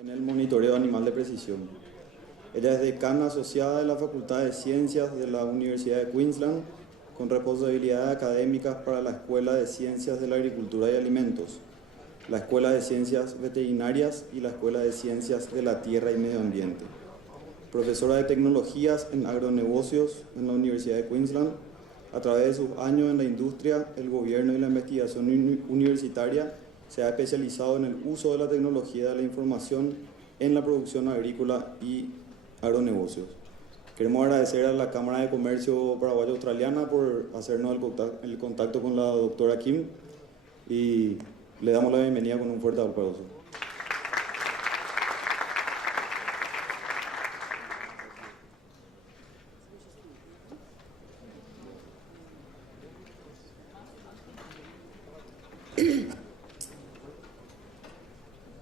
en el monitoreo animal de precisión. Ella es decana asociada de la Facultad de Ciencias de la Universidad de Queensland, con responsabilidades académicas para la Escuela de Ciencias de la Agricultura y Alimentos, la Escuela de Ciencias Veterinarias y la Escuela de Ciencias de la Tierra y Medio Ambiente. Profesora de tecnologías en agronegocios en la Universidad de Queensland. A través de sus años en la industria, el gobierno y la investigación universitaria se ha especializado en el uso de la tecnología de la información en la producción agrícola y agronegocios. Queremos agradecer a la Cámara de Comercio Paraguayo-Australiana por hacernos el contacto con la doctora Kim y le damos la bienvenida con un fuerte aplauso.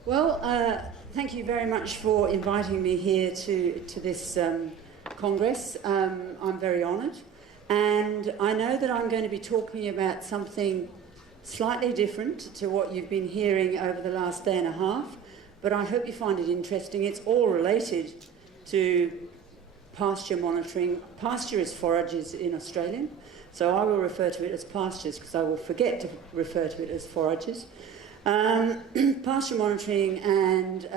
Well, thank you very much for inviting me here to this Congress. I'm very honoured, and I know that I'm going to be talking about something slightly different to what you've been hearing over the last day and a half, but I hope you find it interesting. It's all related to pasture monitoring. Pasture is forages in Australian, so I will refer to it as pastures because I will forget to refer to it as forages. Pasture monitoring and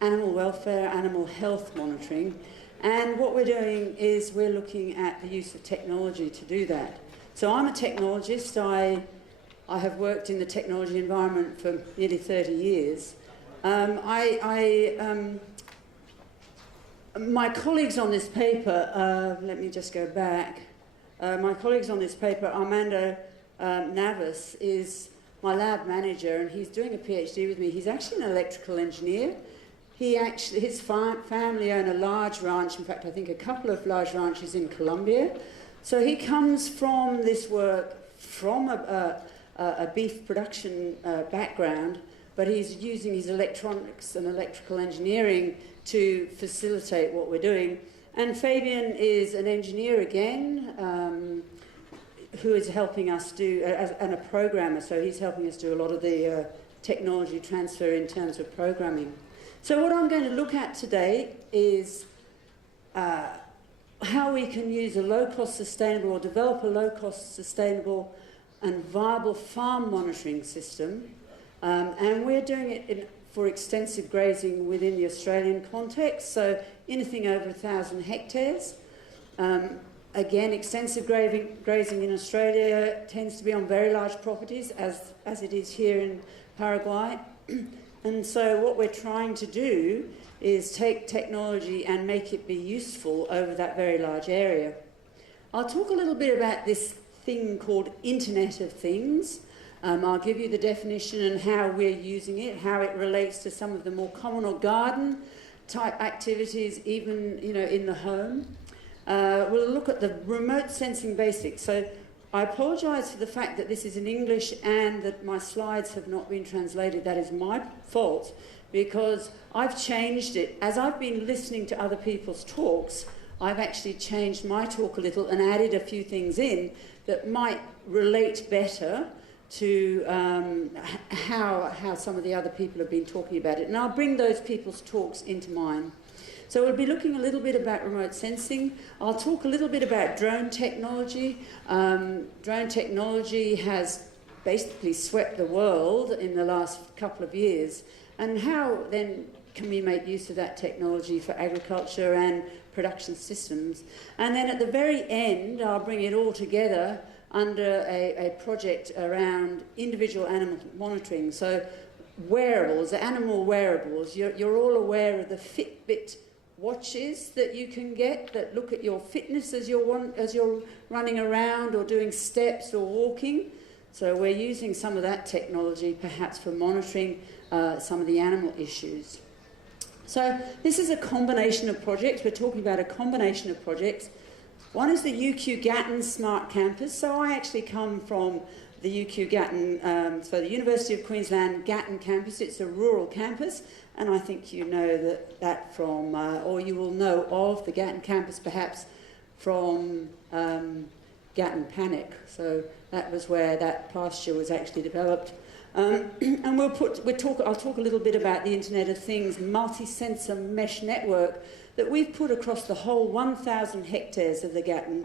animal welfare, animal health monitoring. And what we're doing is we're looking at the use of technology to do that. So I'm a technologist. I have worked in the technology environment for nearly 30 years. My colleagues on this paper, let me just go back. My colleagues on this paper, Armando Navas, is my lab manager, and he's doing a PhD with me. He's actually an electrical engineer. His family own a large ranch, in fact I think a couple of large ranches in Colombia. So he comes from this work from a beef production background, but he's using his electronics and electrical engineering to facilitate what we're doing. And Fabian is an engineer again, who is helping us do, and a programmer, so he's helping us do a lot of the technology transfer in terms of programming. So what I'm going to look at today is how we can use a low-cost sustainable, or develop a low-cost sustainable and viable farm monitoring system, and we're doing it for extensive grazing within the Australian context, so anything over 1,000 hectares. Again, extensive grazing in Australia tends to be on very large properties, as it is here in Paraguay. And so what we're trying to do is take technology and make it be useful over that very large area. I'll talk a little bit about this thing called Internet of Things. I'll give you the definition and how we're using it, how it relates to some of the more common or garden type activities, even in the home. We'll look at the remote sensing basics. So I apologise for the fact that this is in English and that my slides have not been translated. That is my fault, because I've changed it. As I've been listening to other people's talks, I've actually changed my talk a little and added a few things in that might relate better to how some of the other people have been talking about it. And I'll bring those people's talks into mine. So we'll be looking a little bit about remote sensing. I'll talk a little bit about drone technology. Drone technology has basically swept the world in the last couple of years. And how then can we make use of that technology for agriculture and production systems? And then at the very end, I'll bring it all together under a project around individual animal monitoring. So wearables, animal wearables. You're all aware of the Fitbit watches that you can get that look at your fitness as you're running around or doing steps or walking. So we're using some of that technology perhaps for monitoring some of the animal issues. So this is a combination of projects. We're talking about a combination of projects. One is the UQ Gatton Smart Campus. So I actually come from the UQ Gatton, so the University of Queensland Gatton campus. It's a rural campus, and I think you know that from, or you will know of the Gatton campus perhaps from Gatton Panic. So that was where that pasture was actually developed. And I'll talk a little bit about the Internet of Things multi-sensor mesh network that we've put across the whole 1,000 hectares of the Gatton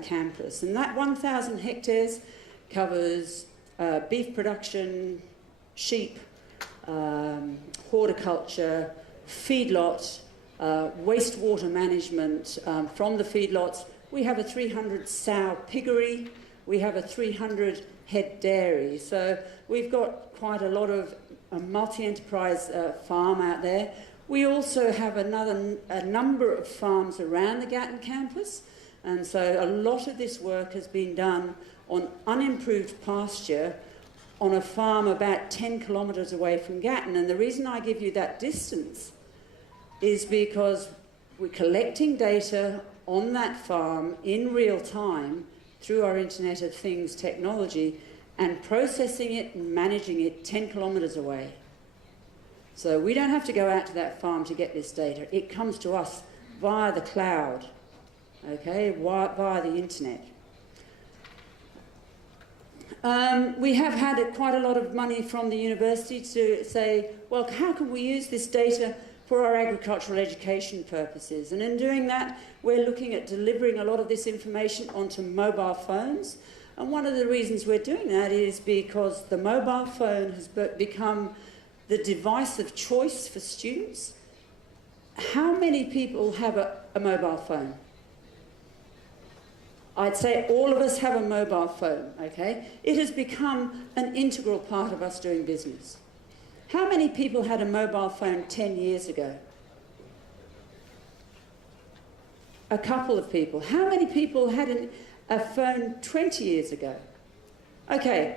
campus. And that 1,000 hectares covers beef production, sheep, horticulture, feedlot, wastewater management from the feedlots. We have a 300-sow piggery. We have a 300-head dairy. So we've got quite a lot of multi-enterprise farm out there. We also have a number of farms around the Gatton campus. And so a lot of this work has been done on unimproved pasture on a farm about 10 kilometres away from Gatton. And the reason I give you that distance is because we're collecting data on that farm in real time through our Internet of Things technology and processing it and managing it 10 kilometres away. So we don't have to go out to that farm to get this data. It comes to us via the cloud, okay, via the internet. We have had quite a lot of money from the university to say, well, how can we use this data for our agricultural education purposes? And in doing that, we're looking at delivering a lot of this information onto mobile phones. And one of the reasons we're doing that is because the mobile phone has become the device of choice for students. How many people have a mobile phone? I'd say all of us have a mobile phone, okay? It has become an integral part of us doing business. How many people had a mobile phone 10 years ago? A couple of people. How many people had a phone 20 years ago? Okay,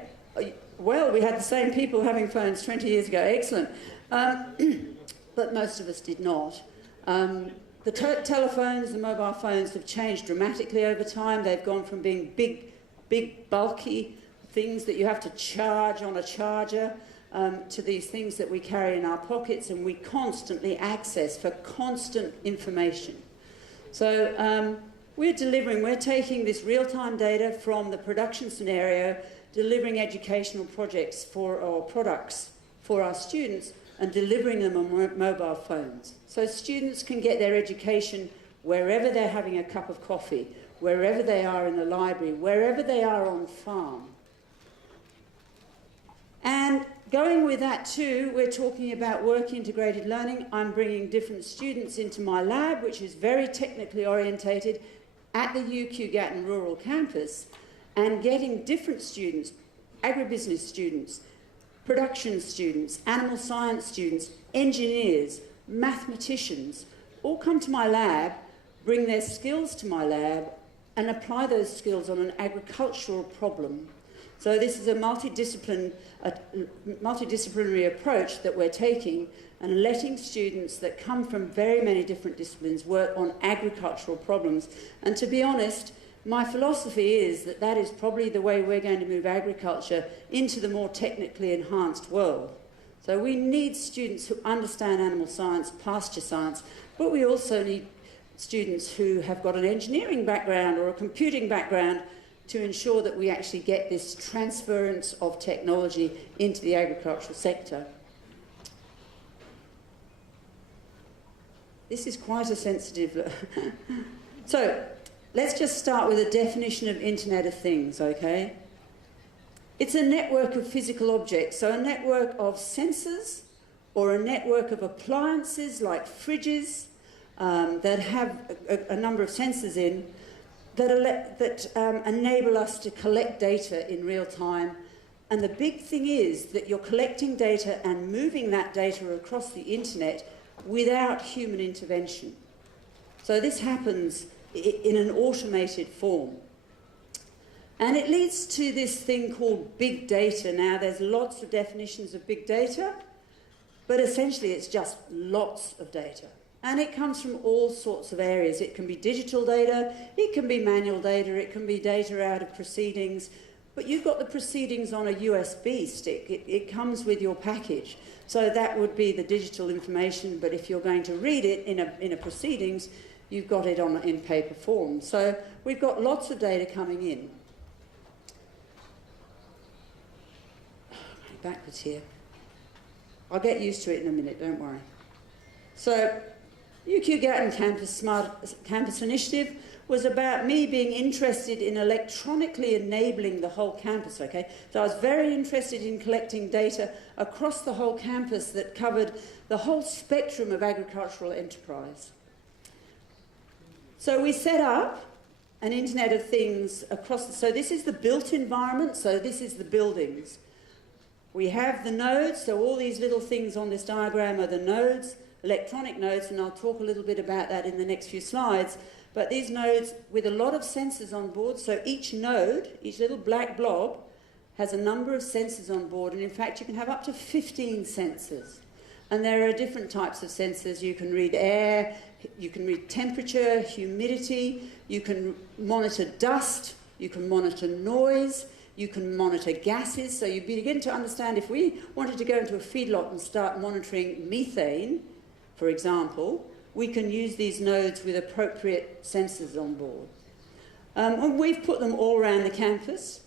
well, we had the same people having phones 20 years ago. Excellent. But most of us did not. The telephones, the mobile phones have changed dramatically over time. They've gone from being big, bulky things that you have to charge on a charger to these things that we carry in our pockets and we constantly access for constant information. So we're taking this real-time data from the production scenario, delivering educational projects or products for our students and delivering them on mobile phones. So students can get their education wherever they're having a cup of coffee, wherever they are in the library, wherever they are on farm. And going with that too, we're talking about work-integrated learning. I'm bringing different students into my lab, which is very technically orientated at the UQ Gatton Rural Campus, and getting different students, agribusiness students, production students, animal science students, engineers, mathematicians, all come to my lab, bring their skills to my lab, and apply those skills on an agricultural problem. So this is a multidisciplinary approach that we're taking and letting students that come from very many different disciplines work on agricultural problems. And to be honest, my philosophy is that that is probably the way we're going to move agriculture into the more technically enhanced world. So we need students who understand animal science, pasture science, but we also need students who have got an engineering background or a computing background to ensure that we actually get this transference of technology into the agricultural sector. This is quite a sensitive... So, let's just start with a definition of Internet of Things, okay? It's a network of physical objects, so a network of sensors or a network of appliances like fridges that have a number of sensors in that enable us to collect data in real time. And the big thing is that you're collecting data and moving that data across the internet without human intervention. So this happens in an automated form. And it leads to this thing called big data. Now, there's lots of definitions of big data, but essentially it's just lots of data. And it comes from all sorts of areas. It can be digital data, it can be manual data, it can be data out of proceedings, but you've got the proceedings on a USB stick. It comes with your package. So that would be the digital information, but if you're going to read it in a proceedings, you've got it in paper form. So we've got lots of data coming in. backwards here. I'll get used to it in a minute, don't worry. So, UQ Gatton Campus Initiative was about me being interested in electronically enabling the whole campus, okay? So I was very interested in collecting data across the whole campus that covered the whole spectrum of agricultural enterprise. So we set up an Internet of Things across so this is the built environment, so this is the buildings. We have the nodes, so all these little things on this diagram are the nodes, electronic nodes, and I'll talk a little bit about that in the next few slides. But these nodes with a lot of sensors on board, so each node, each little black blob, has a number of sensors on board, and in fact you can have up to 15 sensors. And there are different types of sensors. You can read air, you can read temperature, humidity, you can monitor dust, you can monitor noise, you can monitor gases. So you begin to understand if we wanted to go into a feedlot and start monitoring methane, for example, we can use these nodes with appropriate sensors on board. And we've put them all around the campus.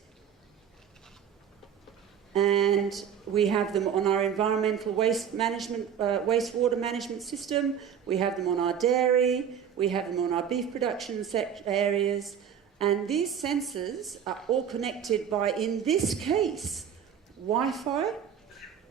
And we have them on our environmental waste management, wastewater management system. We have them on our dairy. We have them on our beef production areas. And these sensors are all connected by, in this case, Wi-Fi,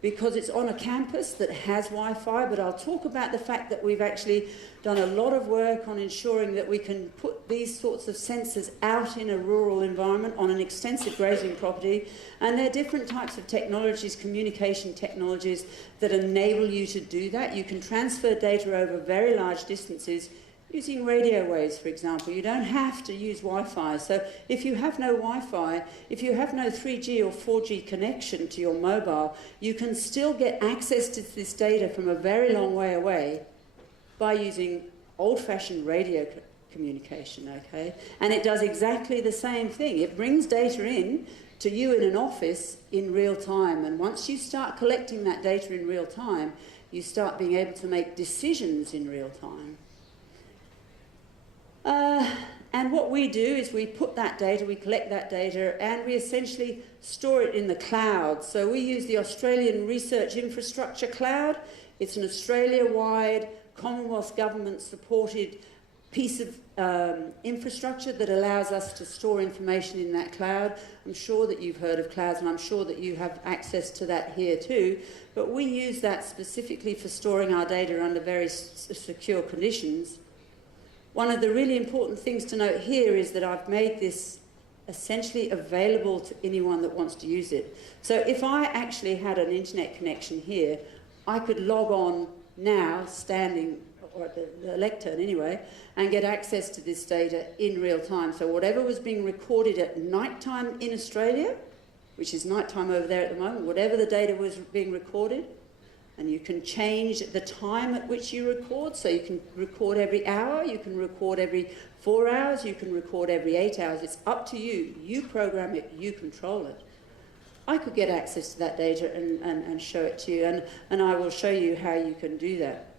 because it's on a campus that has Wi-Fi, but I'll talk about the fact that we've actually done a lot of work on ensuring that we can put these sorts of sensors out in a rural environment on an extensive grazing property, and there are different types of technologies, communication technologies, that enable you to do that. You can transfer data over very large distances using radio waves, for example. You don't have to use Wi-Fi. So if you have no Wi-Fi, if you have no 3G or 4G connection to your mobile, you can still get access to this data from a very long way away by using old-fashioned radio communication, okay? And it does exactly the same thing. It brings data in to you in an office in real time, and once you start collecting that data in real time, you start being able to make decisions in real time. And what we do is we put that data, we collect that data, and we essentially store it in the cloud. So we use the Australian Research Infrastructure Cloud. It's an Australia-wide, Commonwealth government-supported piece of infrastructure that allows us to store information in that cloud. I'm sure that you've heard of clouds, and I'm sure that you have access to that here too. But we use that specifically for storing our data under very secure conditions. One of the really important things to note here is that I've made this essentially available to anyone that wants to use it. So if I actually had an internet connection here, I could log on now, standing, or at the lectern anyway, and get access to this data in real time. So whatever was being recorded at night time in Australia, which is night time over there at the moment, whatever the data was being recorded, and you can change the time at which you record, so you can record every hour, you can record every 4 hours, you can record every 8 hours. It's up to you. You program it, you control it. I could get access to that data and show it to you, and I will show you how you can do that.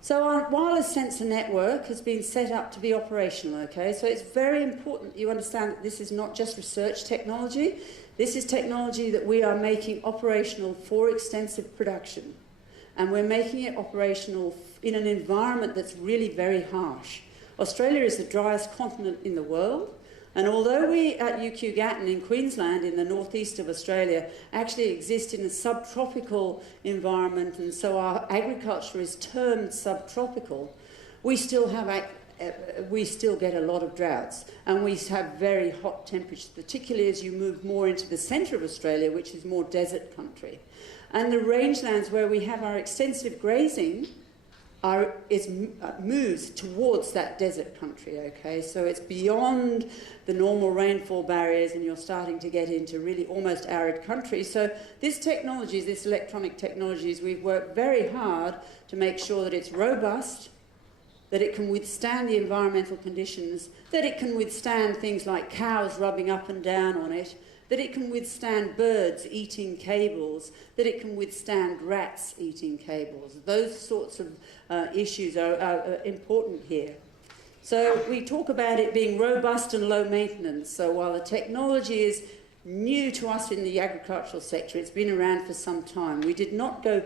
So our wireless sensor network has been set up to be operational, okay? So it's very important that you understand that this is not just research technology. This is technology that we are making operational for extensive production. And we're making it operational in an environment that's really very harsh. Australia is the driest continent in the world. And although we at UQ Gatton in Queensland, in the northeast of Australia, actually exist in a subtropical environment, and so our agriculture is termed subtropical, we still get a lot of droughts, and we have very hot temperatures, particularly as you move more into the centre of Australia, which is more desert country. And the rangelands where we have our extensive grazing moves towards that desert country, okay? So it's beyond the normal rainfall barriers, and you're starting to get into really almost arid country. So this technology, this electronic technologies, we've worked very hard to make sure that it's robust, that it can withstand the environmental conditions, that it can withstand things like cows rubbing up and down on it, that it can withstand birds eating cables, that it can withstand rats eating cables. Those sorts of issues are important here. So we talk about it being robust and low maintenance. So while the technology is new to us in the agricultural sector, it's been around for some time. We did not go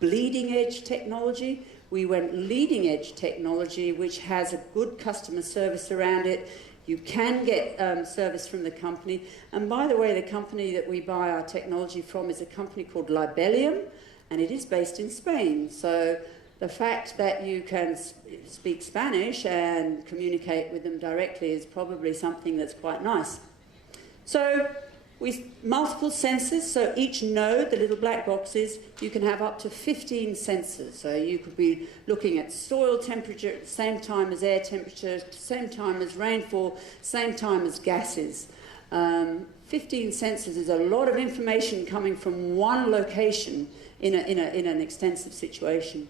bleeding edge technology. We went leading edge technology, which has a good customer service around it. You can get service from the company. And by the way, the company that we buy our technology from is a company called Libelium, and it is based in Spain. So the fact that you can speak Spanish and communicate with them directly is probably something that's quite nice. So with multiple sensors, so each node, the little black boxes, you can have up to 15 sensors. So you could be looking at soil temperature at the same time as air temperature, at the same time as rainfall, same time as gases. 15 sensors is a lot of information coming from one location in an extensive situation.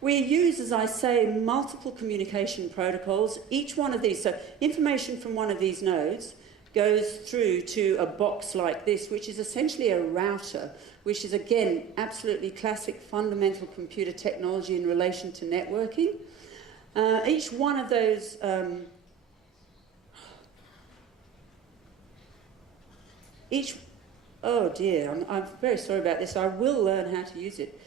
We use, as I say, multiple communication protocols. Each one of these, so information from one of these nodes goes through to a box like this, which is essentially a router, which is, again, absolutely classic fundamental computer technology in relation to networking. Each one of those oh dear, I'm very sorry about this. I will learn how to use it.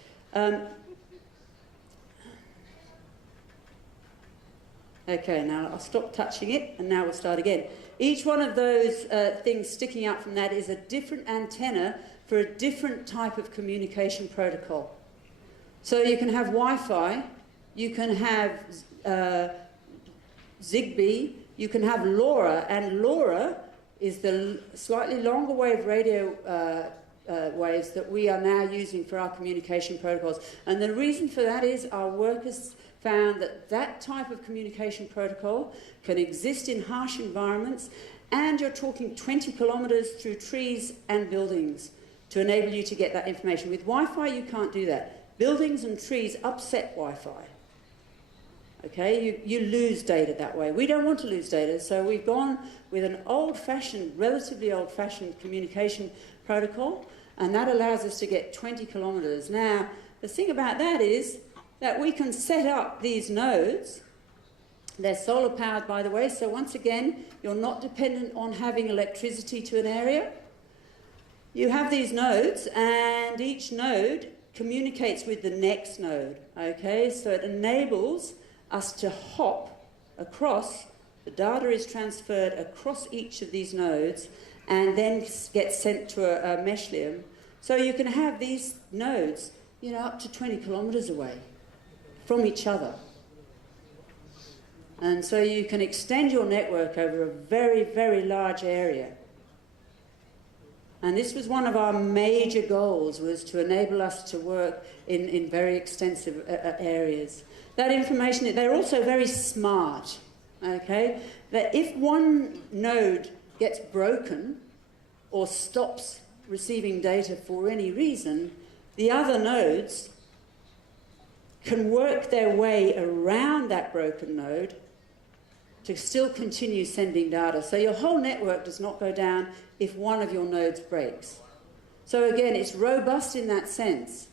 Okay, now I'll stop touching it, and now we'll start again. Each one of those things sticking out from that is a different antenna for a different type of communication protocol. So you can have Wi-Fi, you can have Zigbee, you can have LoRa, and LoRa is the slightly longer wave radio waves that we are now using for our communication protocols. And the reason for that is our workers found that that type of communication protocol can exist in harsh environments, and you're talking 20 kilometres through trees and buildings to enable you to get that information. With Wi-Fi, you can't do that. Buildings and trees upset Wi-Fi. Okay, you lose data that way. We don't want to lose data, so we've gone with an old-fashioned, relatively old-fashioned communication protocol, and that allows us to get 20 kilometres. Now, the thing about that is that we can set up these nodes. They're solar powered, by the way, so once again, you're not dependent on having electricity to an area. You have these nodes, and each node communicates with the next node, okay? So it enables us to hop across, the data is transferred across each of these nodes, and then gets sent to a meshlium. So you can have these nodes, you know, up to 20 kilometres away from each other. And so you can extend your network over a very, very large area. And this was one of our major goals, was to enable us to work in very extensive areas. That information, they're also very smart, okay? That if one node gets broken or stops receiving data for any reason, the other nodes can work their way around that broken node to still continue sending data. So your whole network does not go down if one of your nodes breaks. So again, it's robust in that sense.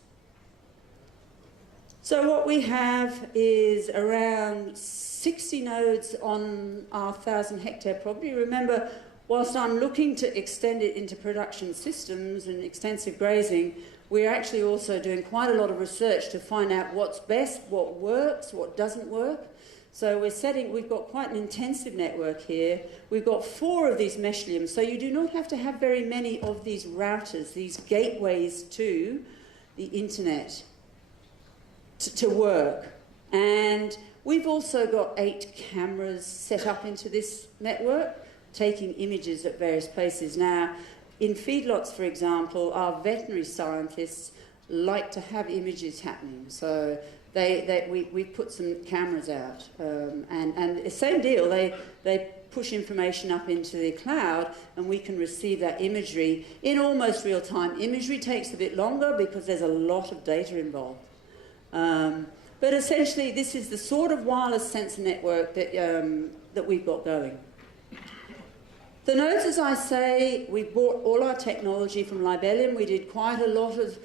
So what we have is around 60 nodes on our 1,000-hectare property. Remember, whilst I'm looking to extend it into production systems and extensive grazing, we're actually also doing quite a lot of research to find out what's best, what works, what doesn't work. So we've got quite an intensive network here. We've got 4 of these meshliums, so you do not have to have very many of these routers, these gateways to the internet to work. And we've also got 8 cameras set up into this network, taking images at various places. Now, in feedlots, for example, our veterinary scientists like to have images happening. So we put some cameras out. And the same deal, they push information up into the cloud, and we can receive that imagery in almost real time. Imagery takes a bit longer because there's a lot of data involved. But essentially, this is the sort of wireless sensor network that we've got going. The nodes, as I say, we bought all our technology from Libelium. We did quite a lot of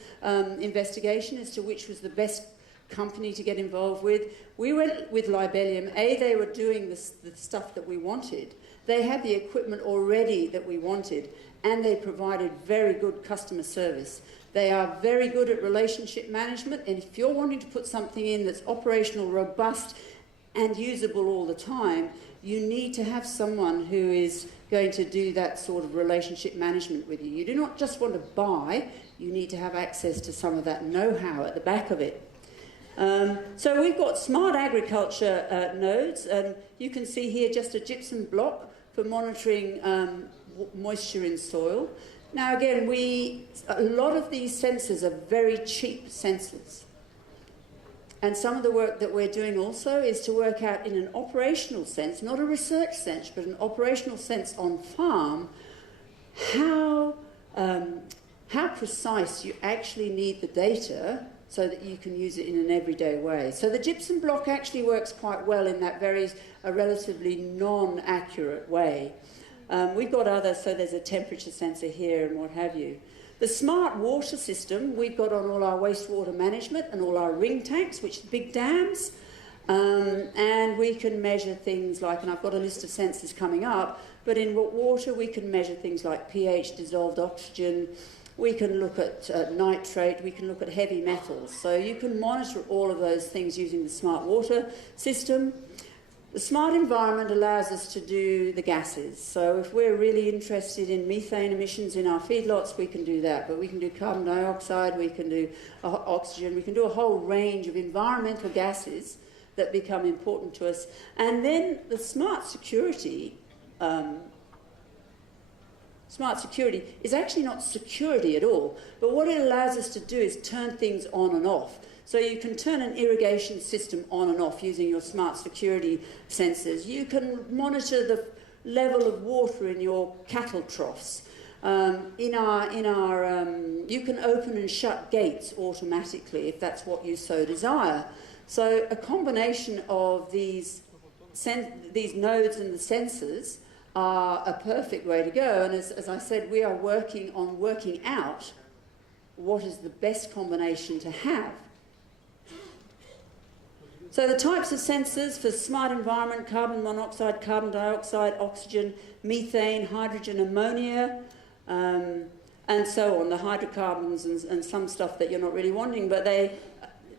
investigation as to which was the best company to get involved with. We went with Libellium. They were doing the stuff that we wanted. They had the equipment already that we wanted, and they provided very good customer service. They are very good at relationship management, and if you're wanting to put something in that's operational, robust, and usable all the time, you need to have someone who is going to do that sort of relationship management with you. You do not just want to buy, you need to have access to some of that know-how at the back of it. So we've got smart agriculture nodes, and you can see here just a gypsum block for monitoring moisture in soil. Now again, a lot of these sensors are very cheap sensors. And some of the work that we're doing also is to work out in an operational sense, not a research sense, but an operational sense on farm, how precise you actually need the data so that you can use it in an everyday way. So the gypsum block actually works quite well in that a relatively non-accurate way. We've got others, so there's a temperature sensor here and what have you. The smart water system we've got on all our wastewater management and all our ring tanks, which are big dams, and we can measure things like, and I've got a list of sensors coming up, but in water we can measure things like pH, dissolved oxygen, we can look at nitrate, we can look at heavy metals. So you can monitor all of those things using the smart water system. The smart environment allows us to do the gases. So if we're really interested in methane emissions in our feedlots, we can do that. But we can do carbon dioxide, we can do oxygen, we can do a whole range of environmental gases that become important to us. And then the smart security is actually not security at all, but what it allows us to do is turn things on and off. So you can turn an irrigation system on and off using your smart security sensors. You can monitor the level of water in your cattle troughs. You can open and shut gates automatically if that's what you so desire. So a combination of these nodes and the sensors are a perfect way to go. And as I said, we are working on working out what is the best combination to have. So the types of sensors for smart environment: carbon monoxide, carbon dioxide, oxygen, methane, hydrogen, ammonia, and so on, the hydrocarbons and some stuff that you're not really wanting, but they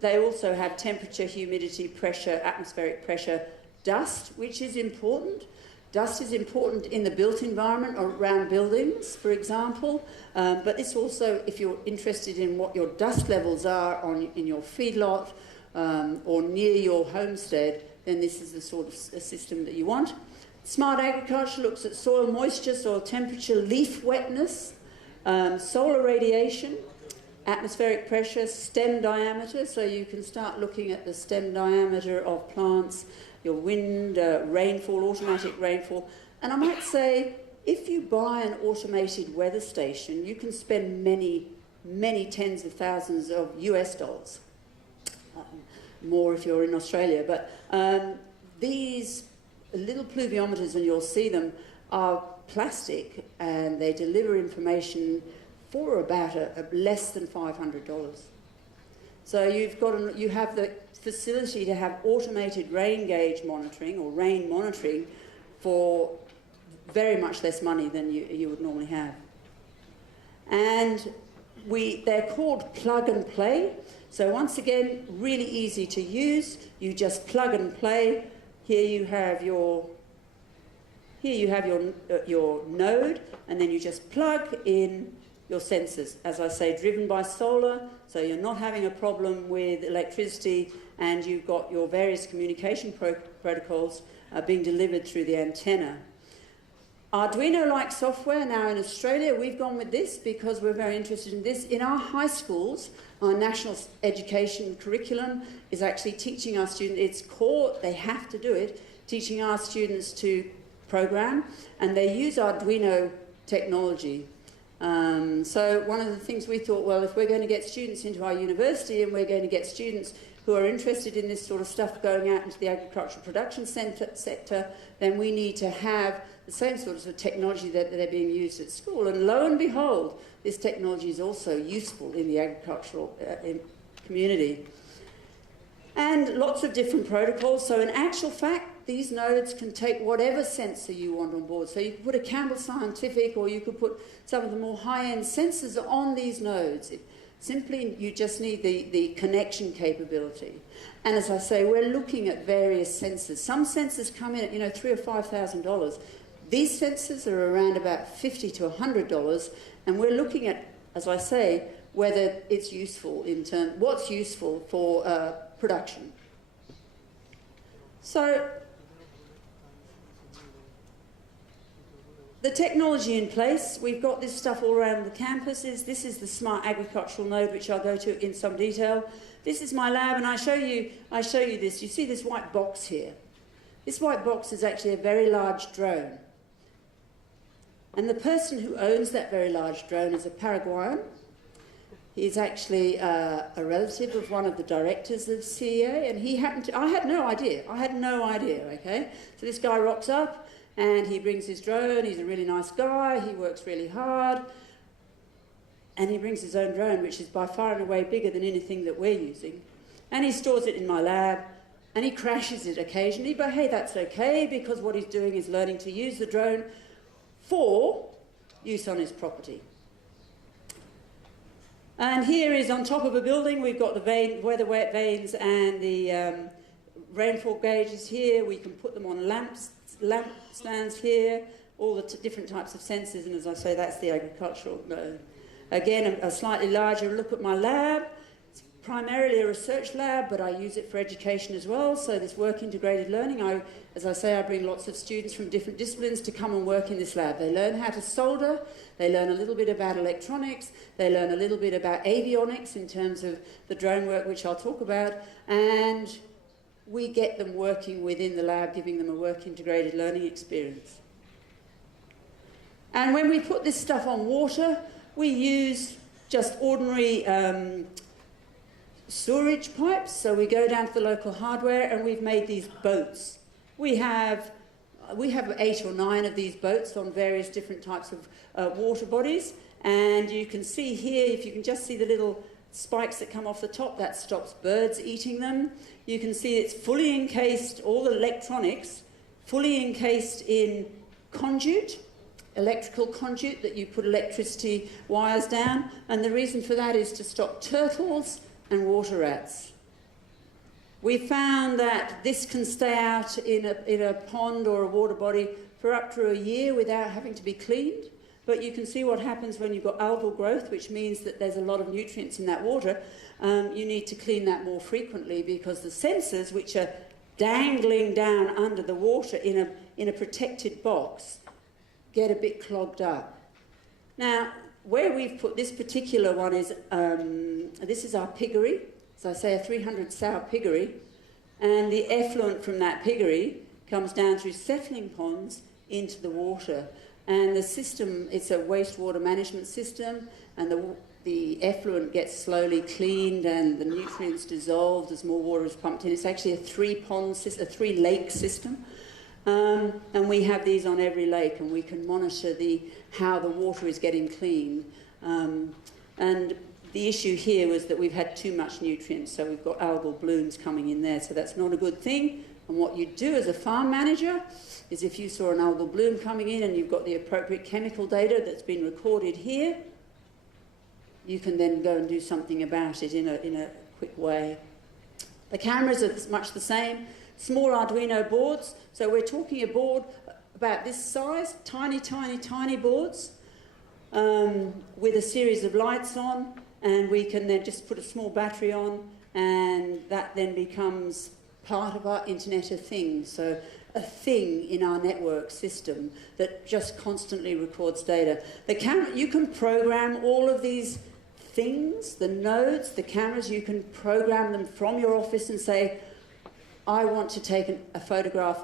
also have temperature, humidity, pressure, atmospheric pressure, dust, which is important. Dust is important in the built environment or around buildings, for example, but it's also, if you're interested in what your dust levels are in your feedlot, or near your homestead, then this is the sort of a system that you want. Smart agriculture looks at soil moisture, soil temperature, leaf wetness, solar radiation, atmospheric pressure, stem diameter, so you can start looking at the stem diameter of plants, your wind, rainfall, automatic rainfall. And I might say, if you buy an automated weather station, you can spend many, many tens of thousands of US dollars. More if you're in Australia, but these little pluviometers, and you'll see them, are plastic, and they deliver information for about less than $500. So you have the facility to have automated rain gauge monitoring or rain monitoring for very much less money than you would normally have. And they're called plug and play. So once again, really easy to use. You just plug and play. Here you have your node, and then you just plug in your sensors. As I say, driven by solar, so you're not having a problem with electricity, and you've got your various communication protocols being delivered through the antenna. Arduino-like software now in Australia, we've gone with this because we're very interested in this. In our high schools, our national education curriculum is actually teaching our students, it's core, they have to do it, teaching our students to program, and they use Arduino technology. So one of the things we thought, well, if we're going to get students into our university and we're going to get students who are interested in this sort of stuff going out into the agricultural production sector, then we need to have the same sort of technology that they're being used at school. And lo and behold, this technology is also useful in the agricultural community. And lots of different protocols. So in actual fact, these nodes can take whatever sensor you want on board. So you could put a Campbell Scientific, or you could put some of the more high-end sensors on these nodes. Simply, you just need the connection capability. And as I say, we're looking at various sensors. Some sensors come in at, you know, $3,000 or $5,000. These sensors are around about $50 to $100, and we're looking at, as I say, whether it's useful in terms, what's useful for production. So the technology in place, we've got this stuff all around the campuses. This is the smart agricultural node, which I'll go to in some detail. This is my lab, and I show you this. You see this white box here. This white box is actually a very large drone. And the person who owns that very large drone is a Paraguayan. He's actually a relative of one of the directors of CEA, and he happened to, I had no idea, okay? So this guy rocks up, and he brings his drone. He's a really nice guy, he works really hard, and he brings his own drone, which is by far and away bigger than anything that we're using. And he stores it in my lab, and he crashes it occasionally, but hey, that's okay, because what he's doing is learning to use the drone for use on his property. And here is on top of a building. We've got the weather vanes and the rainfall gauges here. We can put them on lamp stands here, all the different types of sensors, and as I say, that's the agricultural node. Again, a slightly larger look at my lab. It's primarily a research lab, but I use it for education as well. So this work integrated learning, as I say, I bring lots of students from different disciplines to come and work in this lab. They learn how to solder, they learn a little bit about electronics, they learn a little bit about avionics in terms of the drone work, which I'll talk about, and we get them working within the lab, giving them a work integrated learning experience. And when we put this stuff on water, we use just ordinary sewerage pipes. So we go down to the local hardware, and we've made these boats. We have 8 or 9 of these boats on various different types of water bodies, and you can see here, if you can just see the little spikes that come off the top, that stops birds eating them. You can see it's fully encased, all the electronics, fully encased in conduit, electrical conduit that you put electricity wires down, and the reason for that is to stop turtles and water rats. We found that this can stay out in a pond or a water body for up to a year without having to be cleaned. But you can see what happens when you've got algal growth, which means that there's a lot of nutrients in that water. You need to clean that more frequently, because the sensors, which are dangling down under the water in a protected box, get a bit clogged up. Now, where we've put this particular one is, this is our piggery. As I say, a 300 sow piggery, and the effluent from that piggery comes down through settling ponds into the water. And the system, it's a wastewater management system, and the effluent gets slowly cleaned and the nutrients dissolved as more water is pumped in. It's actually a 3-lake system. And we have these on every lake, and we can monitor how the water is getting cleaned. And the issue here was that we've had too much nutrients, so we've got algal blooms coming in there, so that's not a good thing. And what you do as a farm manager is, if you saw an algal bloom coming in and you've got the appropriate chemical data that's been recorded here, you can then go and do something about it in a quick way. The cameras are much the same. Small Arduino boards, so we're talking a board about this size, tiny, tiny, tiny boards with a series of lights on, and we can then just put a small battery on, and that then becomes part of our Internet of Things. So a thing in our network system that just constantly records data. The camera, you can program all of these things, the nodes, the cameras, you can program them from your office and say, I want to take a photograph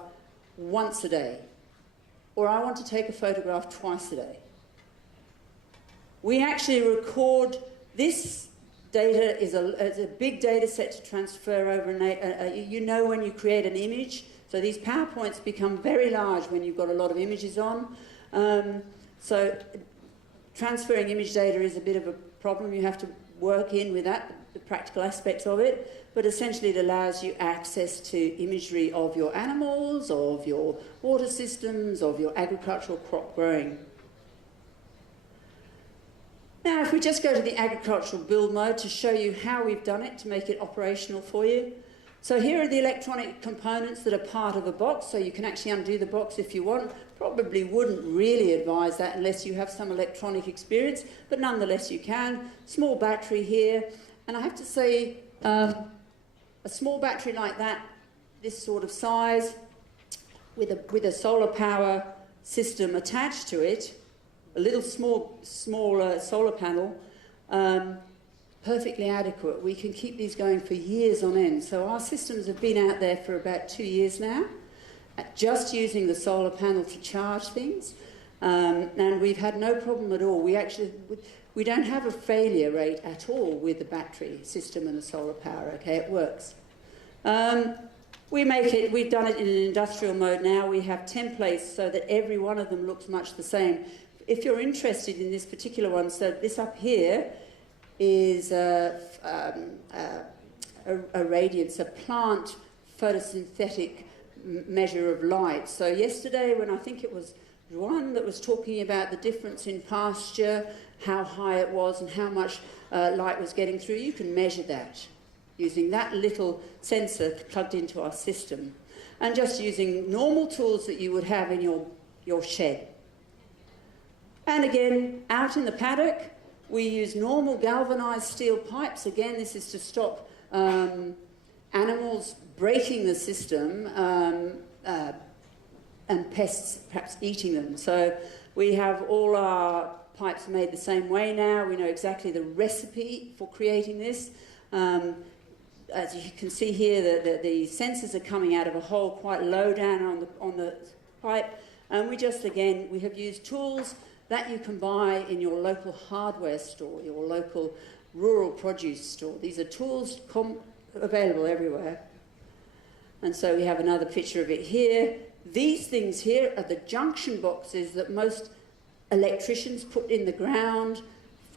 once a day, or I want to take a photograph twice a day. We actually record this data is a big data set to transfer over. You know when you create an image, so these PowerPoints become very large when you've got a lot of images on. So transferring image data is a bit of a problem. You have to work in with that, the practical aspects of it, but essentially it allows you access to imagery of your animals, of your water systems, of your agricultural crop growing. Now, if we just go to the agricultural build mode to show you how we've done it to make it operational for you. So here are the electronic components that are part of a box, so you can actually undo the box if you want. Probably wouldn't really advise that unless you have some electronic experience, but nonetheless you can. Small battery here, and I have to say, a small battery like that, this sort of size, with a solar power system attached to it, a little small solar panel, perfectly adequate. We can keep these going for years on end. So our systems have been out there for about 2 years now, just using the solar panel to charge things, and we've had no problem at all. We don't have a failure rate at all with the battery system and the solar power. Okay, it works. We've done it in an industrial mode now. We have templates so that every one of them looks much the same. If you're interested in this particular one, so this up here is a radiance, a plant photosynthetic measure of light. So yesterday, when I think it was Juan that was talking about the difference in pasture, how high it was and how much light was getting through, you can measure that using that little sensor plugged into our system, and just using normal tools that you would have in your shed. And again, out in the paddock, we use normal galvanized steel pipes. Again, this is to stop animals breaking the system and pests perhaps eating them. So we have all our pipes made the same way now. We know exactly the recipe for creating this. As you can see here, the sensors are coming out of a hole quite low down on the pipe. And we have used tools that you can buy in your local hardware store, your local rural produce store. These are tools available everywhere. And so we have another picture of it here. These things here are the junction boxes that most electricians put in the ground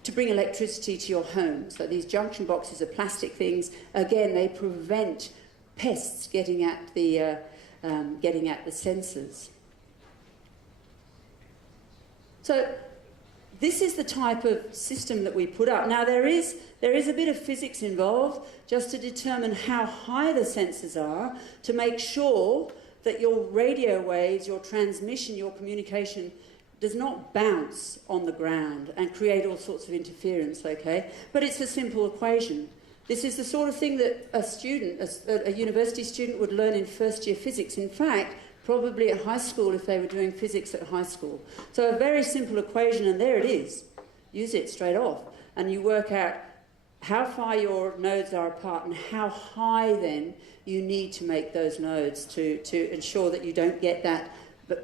to bring electricity to your home. So these junction boxes are plastic things. Again, they prevent pests getting at the sensors. So this is the type of system that we put up. Now there is a bit of physics involved just to determine how high the sensors are to make sure that your radio waves, your transmission, your communication does not bounce on the ground and create all sorts of interference, okay? But it's a simple equation. This is the sort of thing that a university student would learn in first year physics. In fact, probably at high school if they were doing physics at high school. So a very simple equation, and there it is. Use it straight off. And you work out how far your nodes are apart and how high then you need to make those nodes to ensure that you don't get that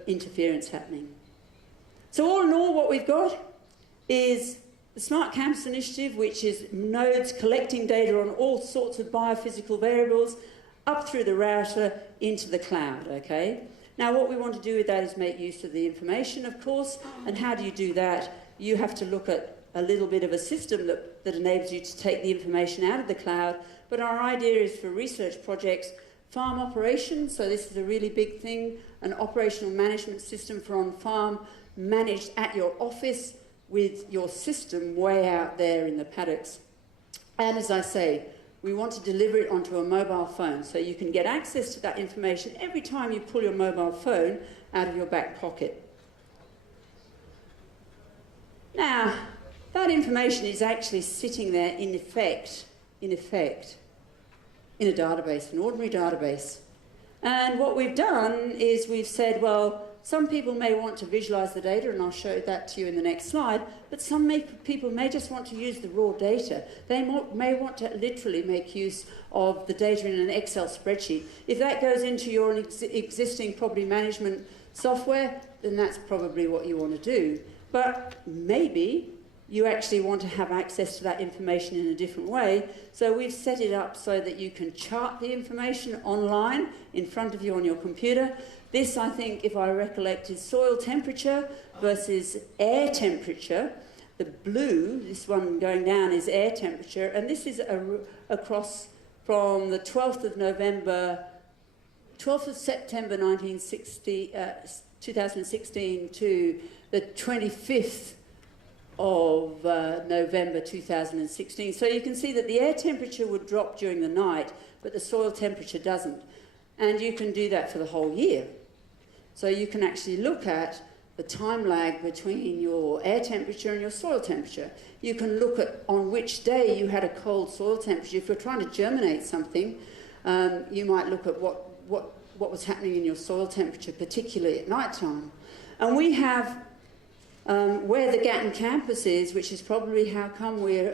interference happening. So all in all, what we've got is the Smart Campus Initiative, which is nodes collecting data on all sorts of biophysical variables up through the router into the cloud, okay? Now, what we want to do with that is make use of the information, of course, and how do you do that? You have to look at a little bit of a system that enables you to take the information out of the cloud, but our idea is for research projects, farm operations, so this is a really big thing, an operational management system for on-farm, managed at your office with your system way out there in the paddocks. And as I say, we want to deliver it onto a mobile phone so you can get access to that information every time you pull your mobile phone out of your back pocket. Now, that information is actually sitting there in effect, in a database, an ordinary database. And what we've done is we've said, well, some people may want to visualize the data, and I'll show that to you in the next slide, but some people may just want to use the raw data. They may want to literally make use of the data in an Excel spreadsheet. If that goes into your existing property management software, then that's probably what you want to do. But maybe you actually want to have access to that information in a different way. So we've set it up so that you can chart the information online in front of you on your computer. This, I think, if I recollect, is soil temperature versus air temperature. The blue, this one going down, is air temperature, and this is across from the 12th of September 2016 to the 25th of November 2016. So you can see that the air temperature would drop during the night, but the soil temperature doesn't. And you can do that for the whole year. So you can actually look at the time lag between your air temperature and your soil temperature. You can look at on which day you had a cold soil temperature. If you're trying to germinate something, you might look at what was happening in your soil temperature, particularly at night time. And we have where the Gatton campus is, which is probably how come we're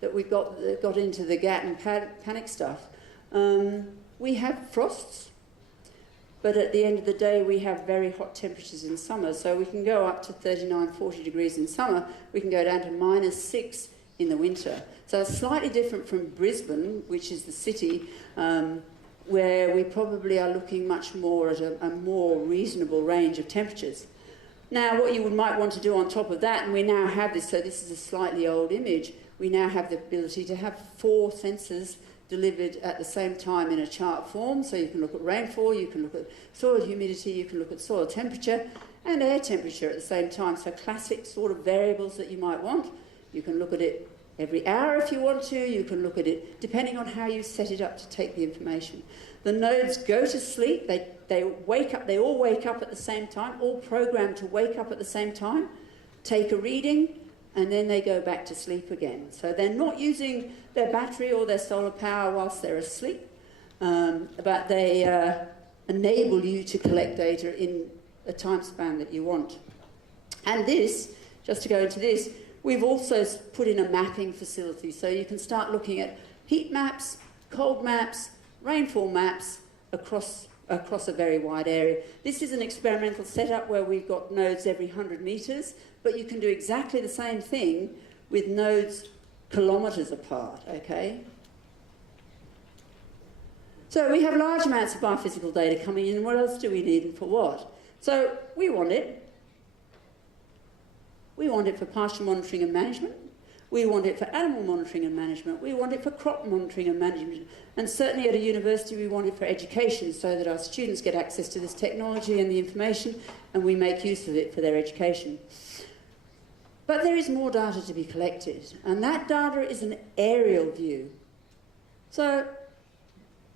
that we got into the Gatton panic stuff. We have frosts, but at the end of the day we have very hot temperatures in summer, so we can go up to 39, 40 degrees in summer. We can go down to -6 in the winter. So it's slightly different from Brisbane, which is the city, where we probably are looking much more at a more reasonable range of temperatures. Now, what you might want to do on top of that, and we now have this, so this is a slightly old image, we now have the ability to have 4 sensors delivered at the same time in a chart form. So you can look at rainfall, you can look at soil humidity, you can look at soil temperature and air temperature at the same time. So classic sort of variables that you might want. You can look at it every hour if you want to. You can look at it depending on how you set it up to take the information. The nodes go to sleep. They wake up. They all wake up at the same time, all programmed to wake up at the same time, take a reading, and then they go back to sleep again. So they're not using their battery or their solar power whilst they're asleep, but they enable you to collect data in a time span that you want. And this, just to go into this, we've also put in a mapping facility, so you can start looking at heat maps, cold maps, rainfall maps across a very wide area. This is an experimental setup where we've got nodes every 100 metres, but you can do exactly the same thing with nodes kilometres apart, okay? So we have large amounts of biophysical data coming in. What else do we need and for what? So we want it. We want it for pasture monitoring and management. We want it for animal monitoring and management. We want it for crop monitoring and management. And certainly at a university, we want it for education so that our students get access to this technology and the information, and we make use of it for their education. But there is more data to be collected, and that data is an aerial view. So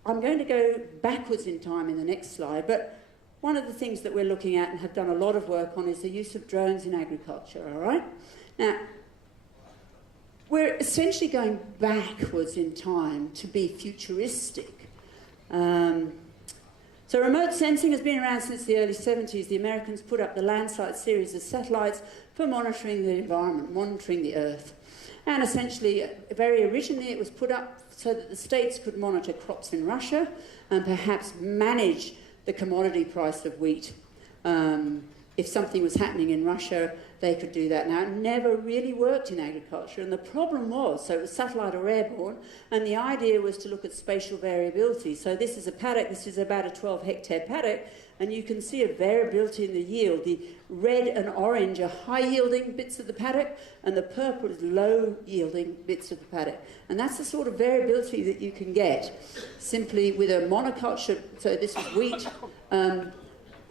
I'm going to go backwards in time in the next slide, but one of the things that we're looking at and have done a lot of work on is the use of drones in agriculture, all right? Now, we're essentially going backwards in time to be futuristic. So remote sensing has been around since the early 70s. The Americans put up the Landsat series of satellites for monitoring the environment, monitoring the Earth. And essentially, very originally, it was put up so that the states could monitor crops in Russia and perhaps manage the commodity price of wheat. If something was happening in Russia, they could do that. Now, it never really worked in agriculture, and the problem was, so it was satellite or airborne, and the idea was to look at spatial variability. So this is a paddock, this is about a 12-hectare paddock, and you can see a variability in the yield. The red and orange are high-yielding bits of the paddock, and the purple is low-yielding bits of the paddock. And that's the sort of variability that you can get simply with a monoculture. So this is wheat.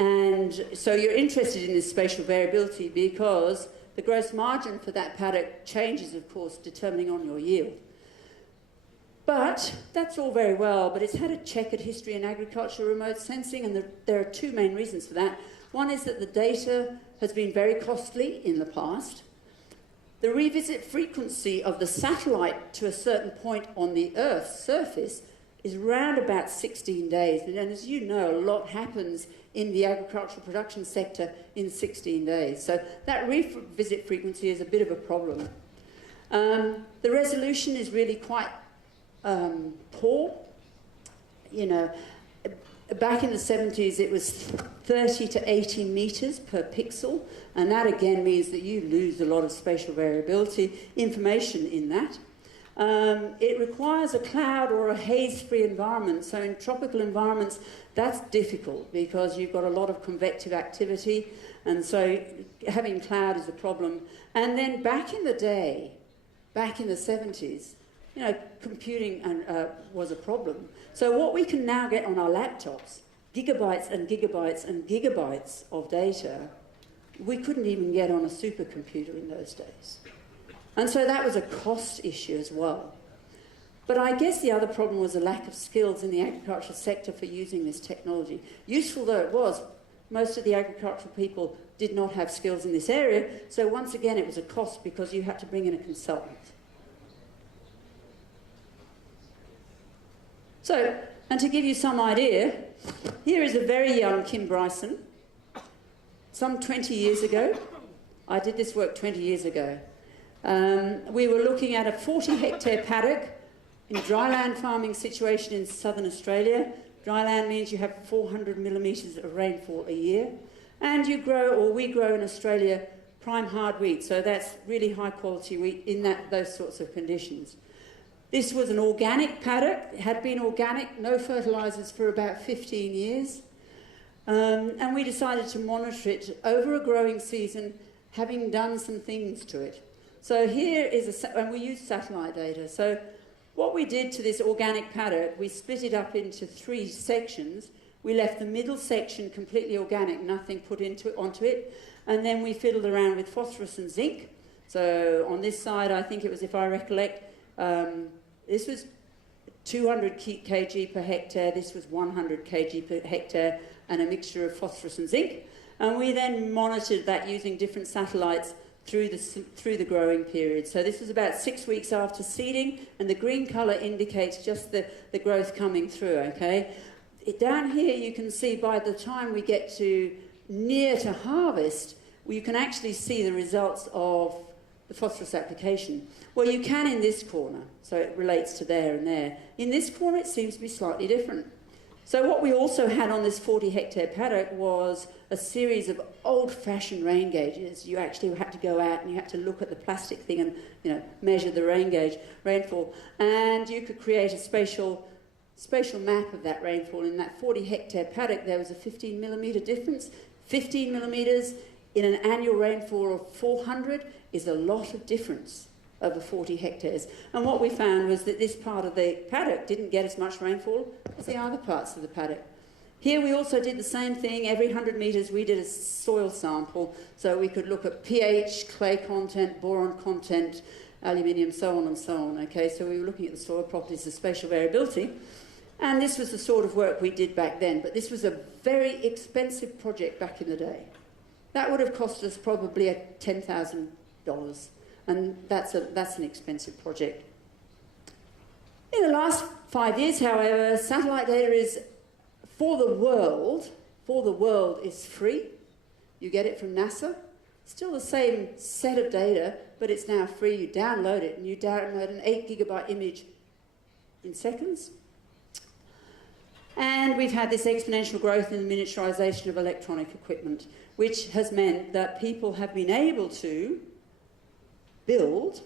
And so you're interested in this spatial variability because the gross margin for that paddock changes, of course, determining on your yield. But that's all very well, but it's had a check at history in agriculture remote sensing, and there are 2 main reasons for that. One is that the data has been very costly in the past. The revisit frequency of the satellite to a certain point on the Earth's surface is round about 16 days. And as you know, a lot happens in the agricultural production sector in 16 days. So that revisit frequency is a bit of a problem. The resolution is really quite poor. You know, back in the 70s, it was 30 to 80 metres per pixel, and that again means that you lose a lot of spatial variability information in that. It requires a cloud or a haze-free environment. So in tropical environments, that's difficult because you've got a lot of convective activity And so having cloud is a problem. And then back in the day, back in the 70s, you know, computing was a problem. So what we can now get on our laptops, gigabytes and gigabytes and gigabytes of data, we couldn't even get on a supercomputer in those days. And so that was a cost issue as well. But I guess the other problem was a lack of skills in the agricultural sector for using this technology. Useful though it was, most of the agricultural people did not have skills in this area, so once again it was a cost because you had to bring in a consultant. So, and to give you some idea, here is a very young Kim Bryceson, some 20 years ago. I did this work 20 years ago. We were looking at a 40-hectare paddock in dryland farming situation in southern Australia. Dryland means you have 400 millimetres of rainfall a year. And you grow, or we grow in Australia, prime hard wheat. So that's really high quality wheat in those sorts of conditions. This was an organic paddock. It had been organic, no fertilisers for about 15 years. And we decided to monitor it over a growing season, having done some things to it. So here is and we used satellite data. So what we did to this organic paddock, we split it up into 3 sections. We left the middle section completely organic, nothing put onto it. And then we fiddled around with phosphorus and zinc. So on this side, I think it was, if I recollect, this was 200 kg per hectare, this was 100 kg per hectare, and a mixture of phosphorus and zinc. And we then monitored that using different satellites through the growing period. So this was about 6 weeks after seeding, and the green colour indicates just the growth coming through, okay? Down here you can see by the time we get to near to harvest, you can actually see the results of the phosphorus application. Well, you can in this corner, so it relates to there and there. In this corner it seems to be slightly different. So what we also had on this 40-hectare paddock was a series of old-fashioned rain gauges. You actually had to go out and you had to look at the plastic thing and, you know, measure the rainfall. And you could create a spatial map of that rainfall. In that 40-hectare paddock, there was a 15 millimetre difference. 15 millimetres in an annual rainfall of 400 is a lot of difference over 40 hectares. And what we found was that this part of the paddock didn't get as much rainfall as the other parts of the paddock. Here we also did the same thing. Every 100 metres we did a soil sample, so we could look at pH, clay content, boron content, aluminium, so on and so on. Okay, so we were looking at the soil properties, the spatial variability. And this was the sort of work we did back then, but this was a very expensive project back in the day. That would have cost us probably $10,000, and that's an expensive project. In the last 5 years, however, satellite data is, for the world is free. You get it from NASA. Still the same set of data, but it's now free. You download it, and you download an 8 gigabyte image in seconds. And we've had this exponential growth in the miniaturisation of electronic equipment, which has meant that people have been able to build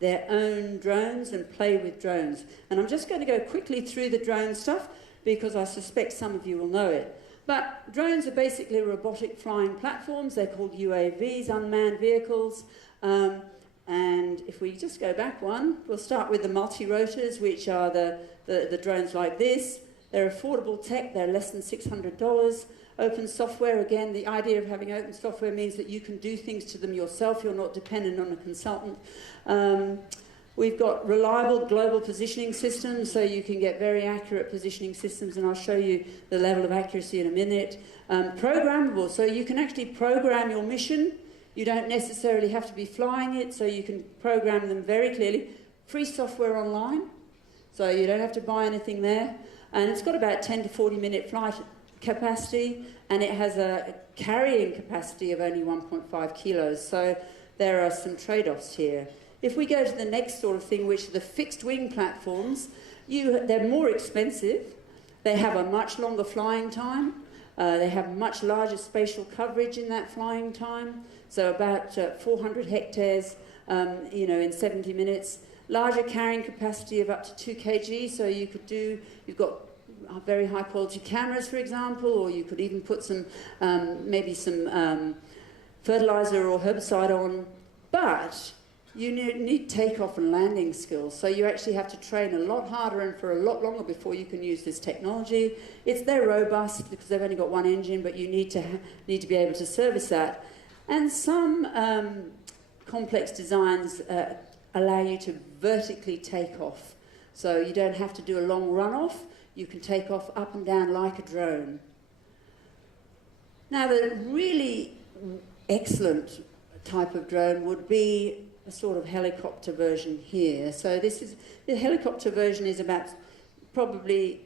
their own drones and play with drones. And I'm just going to go quickly through the drone stuff because I suspect some of you will know it. But drones are basically robotic flying platforms. They're called UAVs, unmanned vehicles. And if we just go back one, we'll start with the multi-rotors, which are the drones like this. They're affordable tech, they're less than $600. Open software, again, the idea of having open software means that you can do things to them yourself, you're not dependent on a consultant. We've got reliable global positioning systems, so you can get very accurate positioning systems, and I'll show you the level of accuracy in a minute. Programmable, so you can actually program your mission. You don't necessarily have to be flying it, so you can program them very clearly. Free software online, so you don't have to buy anything there. And it's got about 10 to 40 minute flight capacity, and it has a carrying capacity of only 1.5 kilos. So there are some trade-offs here. If we go to the next sort of thing, which are the fixed wing platforms, they're more expensive. They have a much longer flying time. They have much larger spatial coverage in that flying time. So about 400 hectares, in 70 minutes. Larger carrying capacity of up to 2 kg, so you've got very high quality cameras, for example, or you could even put some, maybe some fertilizer or herbicide on, but you need takeoff and landing skills, so you actually have to train a lot harder and for a lot longer before you can use this technology. They're robust because they've only got one engine, but you need to be able to service that. And some complex designs allow you to vertically take off, so you don't have to do a long runoff. You can take off up and down like a drone. Now, the really excellent type of drone would be a sort of helicopter version here. So the helicopter version is about probably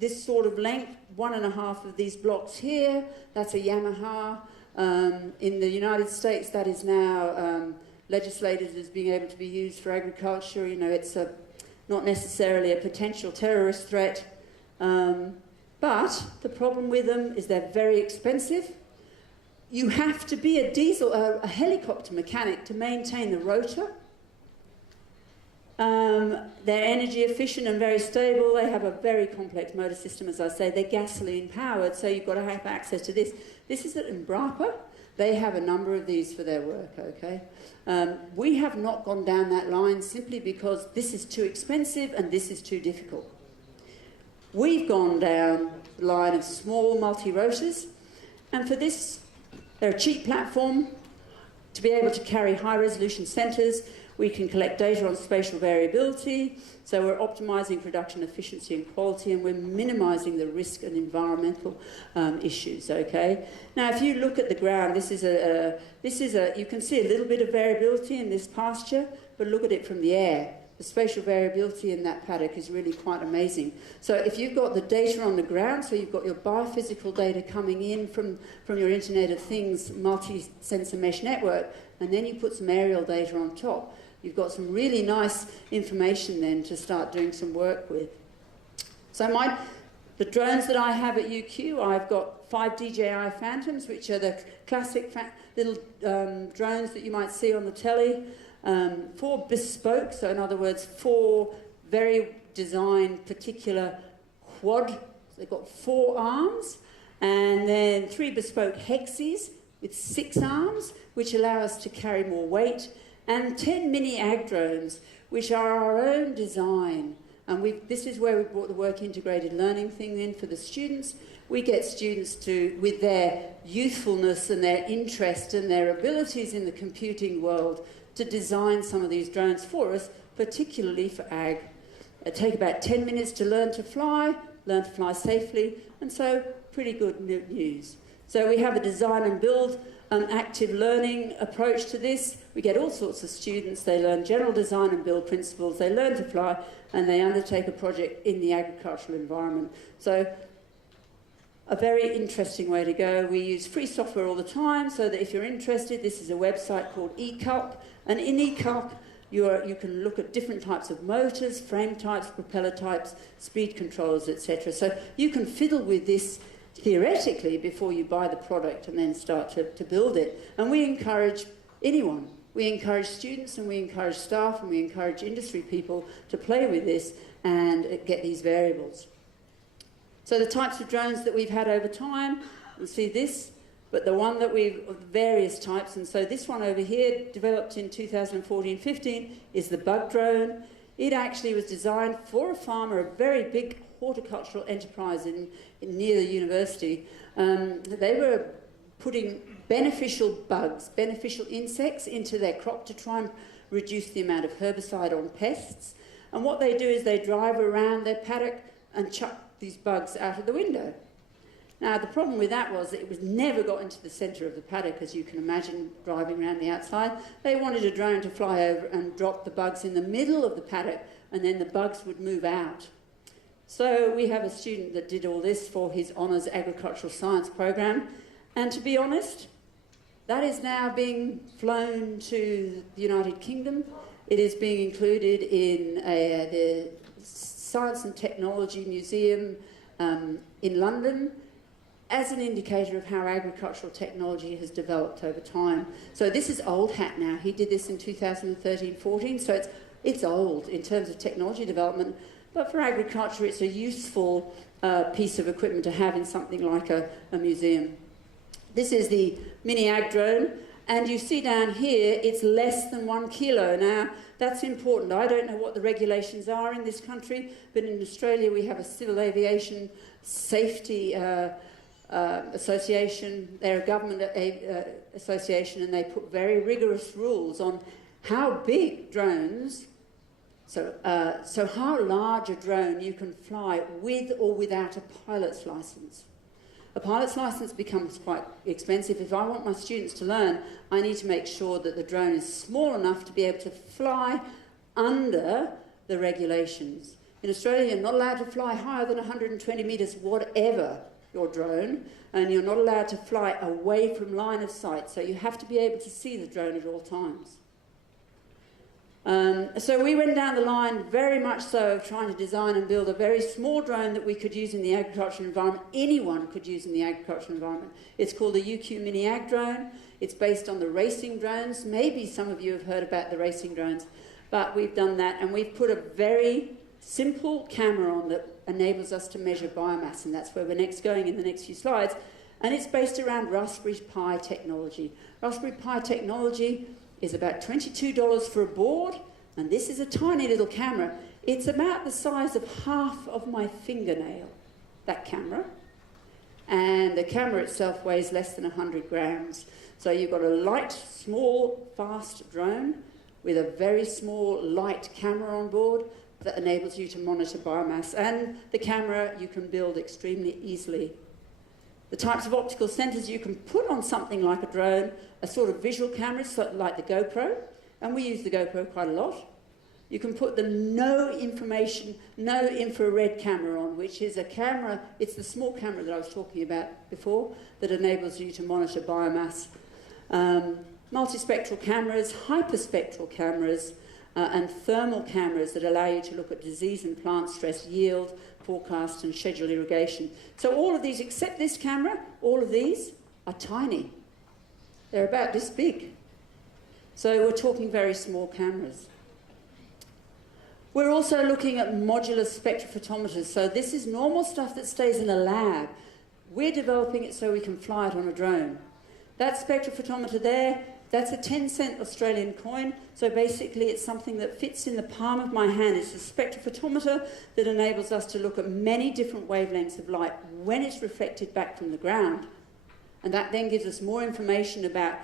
this sort of length, 1.5 of these blocks here. That's a Yamaha. In the United States, that is now legislated as being able to be used for agriculture. You know, it's not necessarily a potential terrorist threat. But the problem with them is they're very expensive. You have to be a helicopter mechanic to maintain the rotor. They're energy efficient and very stable. They have a very complex motor system, as I say. They're gasoline powered, so you've got to have access to this. This is at Embrapa. They have a number of these for their work, okay? We have not gone down that line simply because this is too expensive and this is too difficult. We've gone down the line of small multi-rotors, and for this, they're a cheap platform to be able to carry high-resolution centres. We can collect data on spatial variability, so we're optimising production efficiency and quality, and we're minimising the risk and environmental issues, okay? Now, if you look at the ground, you can see a little bit of variability in this pasture, but look at it from the air. The spatial variability in that paddock is really quite amazing. So if you've got the data on the ground, so you've got your biophysical data coming in from your Internet of Things multi-sensor mesh network, and then you put some aerial data on top, you've got some really nice information then to start doing some work with. So the drones that I have at UQ, I've got 5 DJI Phantoms, which are the classic little drones that you might see on the telly. 4 bespoke, so in other words, 4 very designed particular quad. They've got 4 arms, and then 3 bespoke hexes with 6 arms, which allow us to carry more weight, and 10 mini ag drones, which are our own design. And this is where we brought the work integrated learning thing in for the students. We get students to, with their youthfulness and their interest and their abilities in the computing world, to design some of these drones for us, particularly for ag. It takes about 10 minutes to learn to fly safely, and so pretty good news. So we have a design and build active learning approach to this. We get all sorts of students. They learn general design and build principles, they learn to fly, and they undertake a project in the agricultural environment. So a very interesting way to go. We use free software all the time, so that if you're interested, this is a website called eCalc, and in eCalc you can look at different types of motors, frame types, propeller types, speed controllers, etc. So you can fiddle with this theoretically before you buy the product and then start to build it. And we encourage anyone. We encourage students, and we encourage staff, and we encourage industry people to play with this and get these variables. So the types of drones that we've had over time, you'll see this, but the one that various types, and so this one over here, developed in 2014-15, is the bug drone. It actually was designed for a farmer, a very big horticultural enterprise near the university. They were putting beneficial bugs, beneficial insects into their crop to try and reduce the amount of herbicide on pests. And what they do is they drive around their paddock and chuck these bugs out of the window. Now, the problem with that was that it never got into the centre of the paddock, as you can imagine, driving around the outside. They wanted a drone to fly over and drop the bugs in the middle of the paddock, and then the bugs would move out. So we have a student that did all this for his honours agricultural science program, and to be honest, that is now being flown to the United Kingdom. It is being included in the Science and Technology Museum in London as an indicator of how agricultural technology has developed over time. So this is old hat now. He did this in 2013-14, so it's old in terms of technology development. but for agriculture it's a useful piece of equipment to have in something like a museum. This is the mini ag drone, and you see down here it's less than 1 kilo. Now that's important. I don't know what the regulations are in this country, but in Australia we have a Civil Aviation Safety Association. They're a government association, and they put very rigorous rules on how big drones, so how large a drone you can fly with or without a pilot's license. A pilot's license becomes quite expensive. If I want my students to learn, I need to make sure that the drone is small enough to be able to fly under the regulations. In Australia, you're not allowed to fly higher than 120 metres, whatever your drone, and you're not allowed to fly away from line of sight, so you have to be able to see the drone at all times. So we went down the line very much so of trying to design and build a very small drone that we could use in the agricultural environment. Anyone could use in the agricultural environment. It's called the UQ Mini Ag Drone. It's based on the racing drones. Maybe some of you have heard about the racing drones, but we've done that, and we've put a very simple camera on that enables us to measure biomass, and that's where we're next going in the next few slides. And it's based around Raspberry Pi technology. Raspberry Pi technology is about $22 for a board, and this is a tiny little camera. It's about the size of half of my fingernail, that camera. And the camera itself weighs less than 100 grams. So you've got a light, small, fast drone with a very small, light camera on board that enables you to monitor biomass. And the camera you can build extremely easily. The types of optical sensors you can put on something like a drone are sort of visual cameras, sort of like the GoPro, and we use the GoPro quite a lot. You can put the no infrared camera on, which is a camera, it's the small camera that I was talking about before, that enables you to monitor biomass. Multispectral cameras, hyperspectral cameras, and thermal cameras that allow you to look at disease and plant stress, yield, forecast and schedule irrigation. So all of these, except this camera, all of these are tiny. They're about this big. So we're talking very small cameras. We're also looking at modular spectrophotometers. So this is normal stuff that stays in a lab. We're developing it so we can fly it on a drone. That spectrophotometer there, that's a 10-cent Australian coin. So basically it's something that fits in the palm of my hand. It's a spectrophotometer that enables us to look at many different wavelengths of light when it's reflected back from the ground. And that then gives us more information about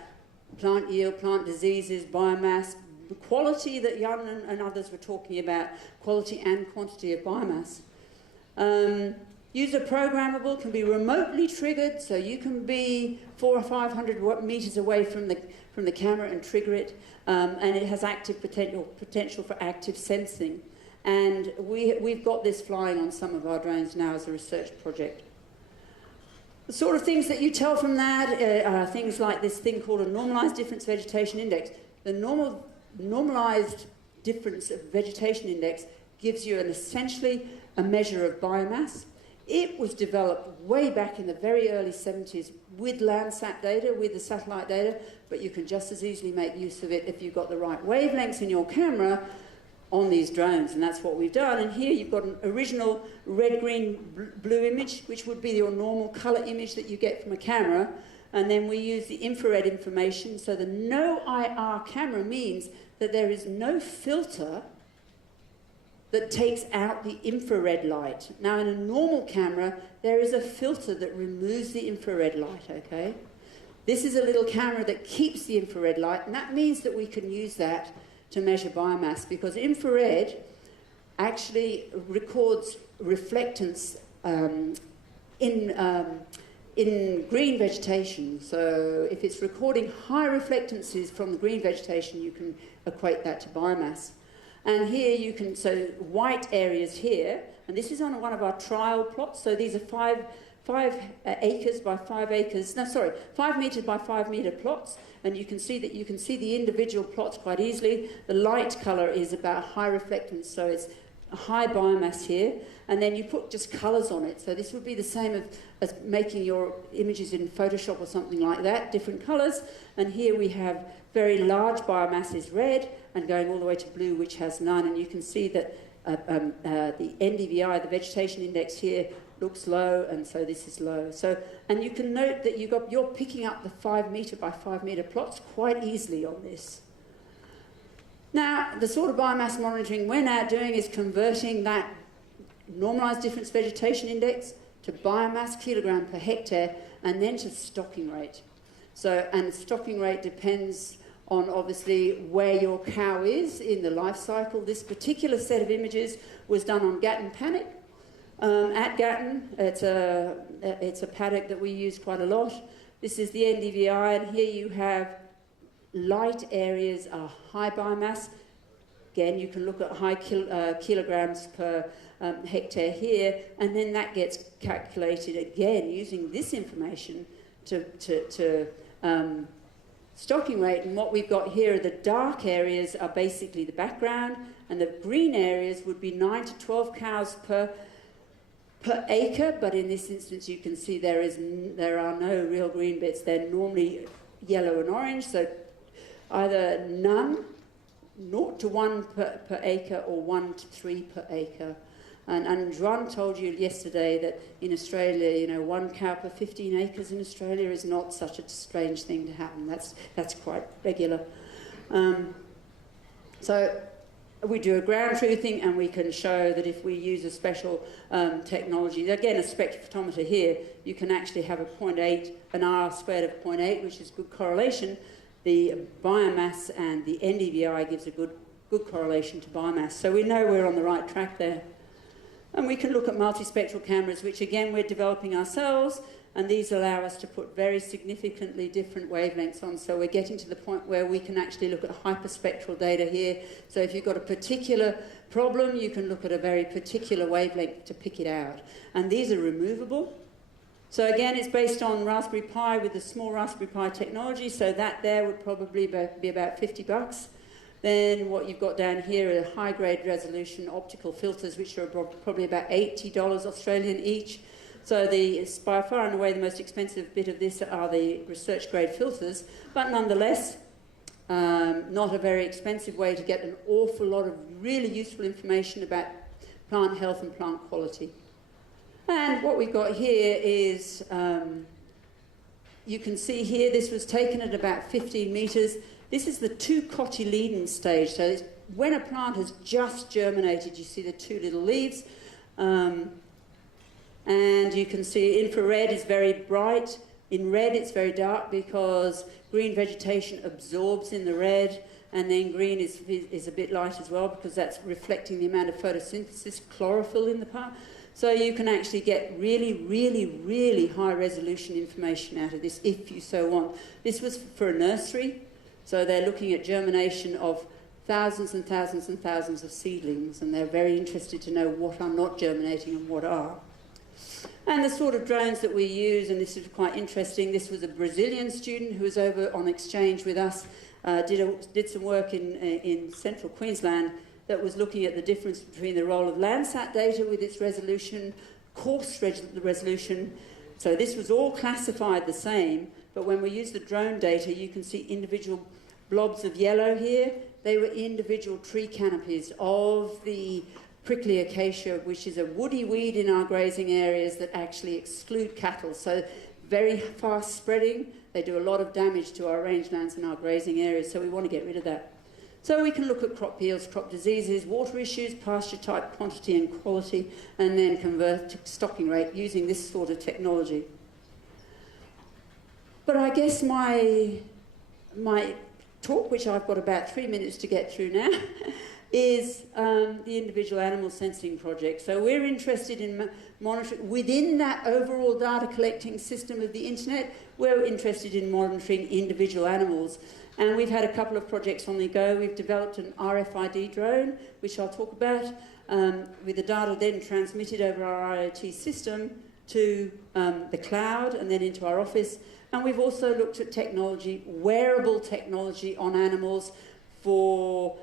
plant yield, plant diseases, biomass, the quality that Jan and others were talking about, quality and quantity of biomass. User programmable, can be remotely triggered, so you can be 400 or 500 meters away from the camera and trigger it, and it has active potential for active sensing. And we've got this flying on some of our drones now as a research project. The sort of things that you tell from that are things like this thing called a normalized difference vegetation index. The normalized difference of vegetation index gives you essentially a measure of biomass. It was developed way back in the very early 70s with Landsat data, with the satellite data, but you can just as easily make use of it if you've got the right wavelengths in your camera on these drones, and that's what we've done. And here you've got an original red, green, blue image, which would be your normal colour image that you get from a camera, and then we use the infrared information. So the no IR camera means that there is no filter that takes out the infrared light. Now in a normal camera, there is a filter that removes the infrared light, okay? This is a little camera that keeps the infrared light, and that means that we can use that to measure biomass, because infrared actually records reflectance in green vegetation. So if it's recording high reflectances from the green vegetation, you can equate that to biomass. And here you can, so white areas here, and this is on one of our trial plots. So these are 5 acres by 5 acres, no, sorry, 5 metre by 5 metre plots, and you can see the individual plots quite easily. The light colour is about high reflectance, so it's a high biomass here, and then you put just colours on it. So this would be the same as making your images in Photoshop or something like that, different colours. And here we have very large biomass is red, and going all the way to blue, which has none. And you can see that the NDVI, the vegetation index here, looks low, and so this is low. So, and you can note that you're picking up the 5 metre by 5 metre plots quite easily on this. Now, the sort of biomass monitoring we're now doing is converting that normalised difference vegetation index to biomass kilogram per hectare, and then to stocking rate. So, and stocking rate depends on obviously where your cow is in the life cycle. This particular set of images was done on Gatton paddock. At Gatton, it's a paddock that we use quite a lot. This is the NDVI, and here you have light areas are high biomass. Again, you can look at high kilograms per hectare here, and then that gets calculated again using this information to stocking rate. And what we've got here are the dark areas are basically the background, and the green areas would be 9 to 12 cows per acre, but in this instance you can see there are no real green bits. They're normally yellow and orange, so either none, 0 to 1 per acre, or 1 to 3 per acre. And Juan told you yesterday that in Australia, you know, 1 cow per 15 acres in Australia is not such a strange thing to happen. That's quite regular. So we do a ground truthing, and we can show that if we use a special technology, again a spectrophotometer here, you can actually have a 0.8, an R squared of 0.8, which is good correlation. The biomass and the NDVI gives a good correlation to biomass. So we know we're on the right track there. And we can look at multispectral cameras, which again we're developing ourselves, and these allow us to put very significantly different wavelengths on. So we're getting to the point where we can actually look at hyperspectral data here. So if you've got a particular problem, you can look at a very particular wavelength to pick it out. And these are removable. So again, it's based on Raspberry Pi with the small Raspberry Pi technology, so that there would probably be about $50. Then what you've got down here are high-grade resolution optical filters, which are probably about $80 Australian each. So by far and away the most expensive bit of this are the research-grade filters, but nonetheless, not a very expensive way to get an awful lot of really useful information about plant health and plant quality. And what we've got here is, you can see here, this was taken at about 15 metres. This is the 2 cotyledon stage. So it's when a plant has just germinated, you see the 2 little leaves. And you can see infrared is very bright. In red, it's very dark because green vegetation absorbs in the red. And then green is a bit light as well because that's reflecting the amount of photosynthesis, chlorophyll in the plant. So you can actually get really, really, really high resolution information out of this if you so want. This was for a nursery. So they're looking at germination of thousands and thousands and thousands of seedlings, and they're very interested to know what are not germinating and what are. And the sort of drones that we use, and this is quite interesting, this was a Brazilian student who was over on exchange with us, did some work in central Queensland that was looking at the difference between the role of Landsat data with its resolution, coarse resolution. So this was all classified the same, but when we use the drone data, you can see individual blobs of yellow here. They were individual tree canopies of the prickly acacia, which is a woody weed in our grazing areas that actually exclude cattle. So very fast spreading. They do a lot of damage to our rangelands and our grazing areas, so we want to get rid of that. So we can look at crop yields, crop diseases, water issues, pasture type, quantity and quality, and then convert to stocking rate using this sort of technology. But I guess my talk, which I've got about 3 minutes to get through now, is the individual animal sensing project. So we're interested in monitoring, within that overall data collecting system of the internet, we're interested in monitoring individual animals. And we've had a couple of projects on the go. We've developed an RFID drone, which I'll talk about, with the data then transmitted over our IoT system to the cloud and then into our office. And we've also looked at technology, wearable technology on animals for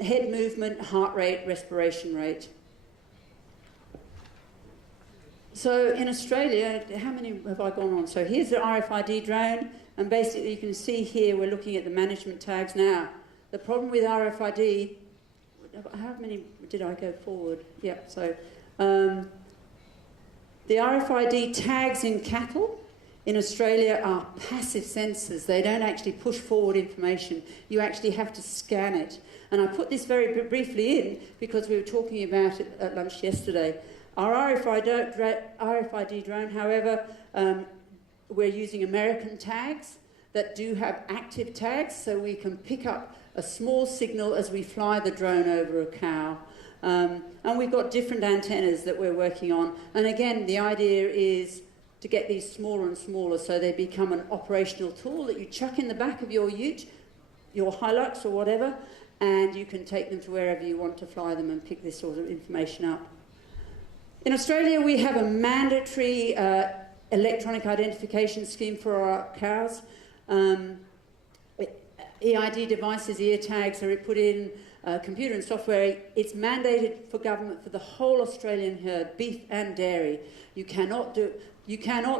head movement, heart rate, respiration rate. So in Australia, how many have I gone on? So here's the RFID drone, and basically you can see here we're looking at the management tags now. The problem with RFID, how many did I go forward? Yeah, so the RFID tags in cattle in Australia are passive sensors. They don't actually push forward information. You actually have to scan it. And I put this very briefly in because we were talking about it at lunch yesterday. Our RFID drone, however, we're using American tags that do have active tags, so we can pick up a small signal as we fly the drone over a cow. And we've got different antennas that we're working on. And again, the idea is to get these smaller and smaller so they become an operational tool that you chuck in the back of your ute, your Hilux or whatever, and you can take them to wherever you want to fly them and pick this sort of information up. In Australia, we have a mandatory electronic identification scheme for our cows. EID devices, ear tags are put in, computer and software. It's mandated for government for the whole Australian herd, beef and dairy. You cannot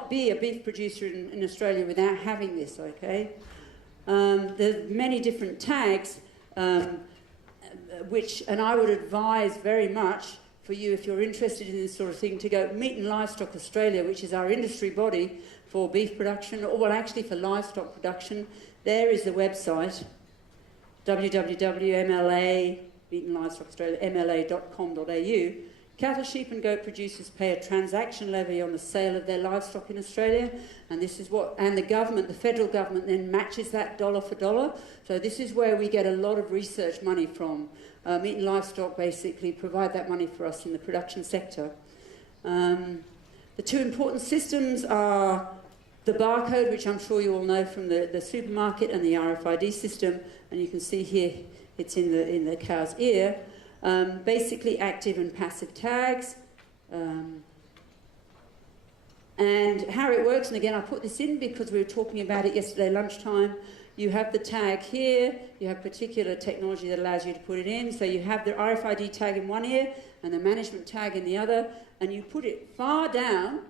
be a beef producer in Australia without having this, okay? There's many different tags, and I would advise very much for you, if you're interested in this sort of thing, to go Meat and Livestock Australia, which is our industry body for beef production, or well, actually for livestock production. There is the website, www.mla, Meat and Livestock Australia, mla.com.au. Cattle, sheep and goat producers pay a transaction levy on the sale of their livestock in Australia, and this is what, and the government, the federal government, then matches that dollar for dollar. So this is where we get a lot of research money from. Meat and Livestock basically provide that money for us in the production sector. The two important systems are the barcode, which I'm sure you all know from the supermarket, and the RFID system, and you can see here it's in the cow's ear. Basically active and passive tags. And how it works, and again I put this in because we were talking about it yesterday lunchtime. You have the tag here, you have particular technology that allows you to put it in. So you have the RFID tag in one ear and the management tag in the other, and you put it far down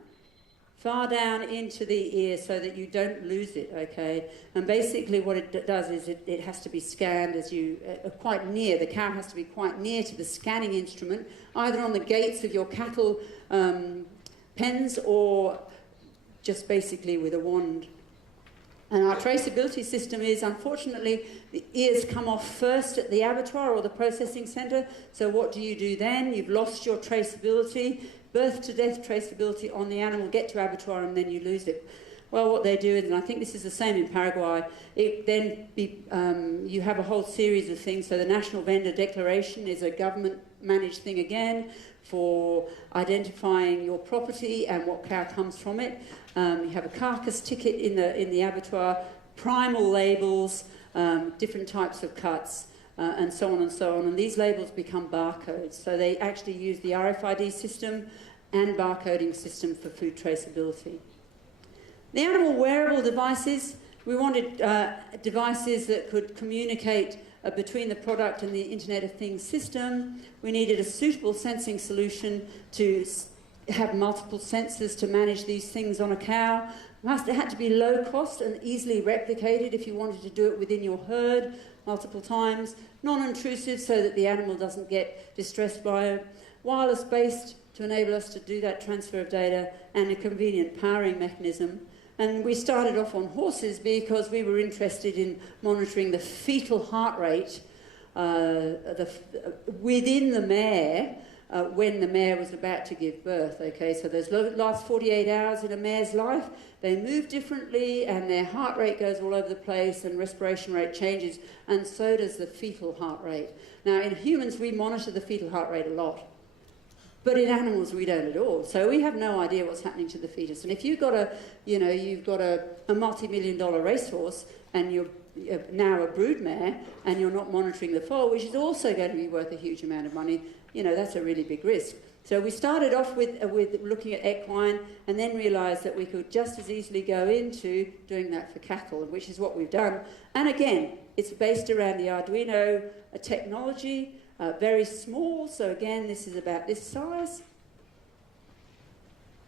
into the ear so that you don't lose it, okay? And basically what it does is it has to be scanned as you, quite near, the cow has to be quite near to the scanning instrument, either on the gates of your cattle pens or just basically with a wand. And our traceability system is, unfortunately, the ears come off first at the abattoir or the processing centre. So what do you do then? You've lost your traceability, birth to death traceability on the animal, get to abattoir and then you lose it. Well, what they do is, and I think this is the same in Paraguay, you have a whole series of things. So the National Vendor Declaration is a government-managed thing again for identifying your property and what cow comes from it. You have a carcass ticket in the abattoir, primal labels, different types of cuts, and so on and so on. And these labels become barcodes. So they actually use the RFID system and barcoding system for food traceability. The animal wearable devices, we wanted devices that could communicate between the product and the Internet of Things system. We needed a suitable sensing solution to have multiple sensors to manage these things on a cow. It had to be low cost and easily replicated if you wanted to do it within your herd multiple times. Non-intrusive so that the animal doesn't get distressed by it. Wireless-based to enable us to do that transfer of data, and a convenient powering mechanism. And we started off on horses because we were interested in monitoring the fetal heart rate within the mare when the mare was about to give birth, okay? So those last 48 hours in a mare's life, they move differently and their heart rate goes all over the place and respiration rate changes, and so does the fetal heart rate. Now, in humans, we monitor the fetal heart rate a lot. But in animals, we don't at all. So we have no idea what's happening to the fetus. And if you've got a multi-million-dollar racehorse and you're now a broodmare and you're not monitoring the foal, which is also going to be worth a huge amount of money, that's a really big risk. So we started off with looking at equine and then realised that we could just as easily go into doing that for cattle, which is what we've done. And again, it's based around the Arduino technology. Very small, so again, this is about this size.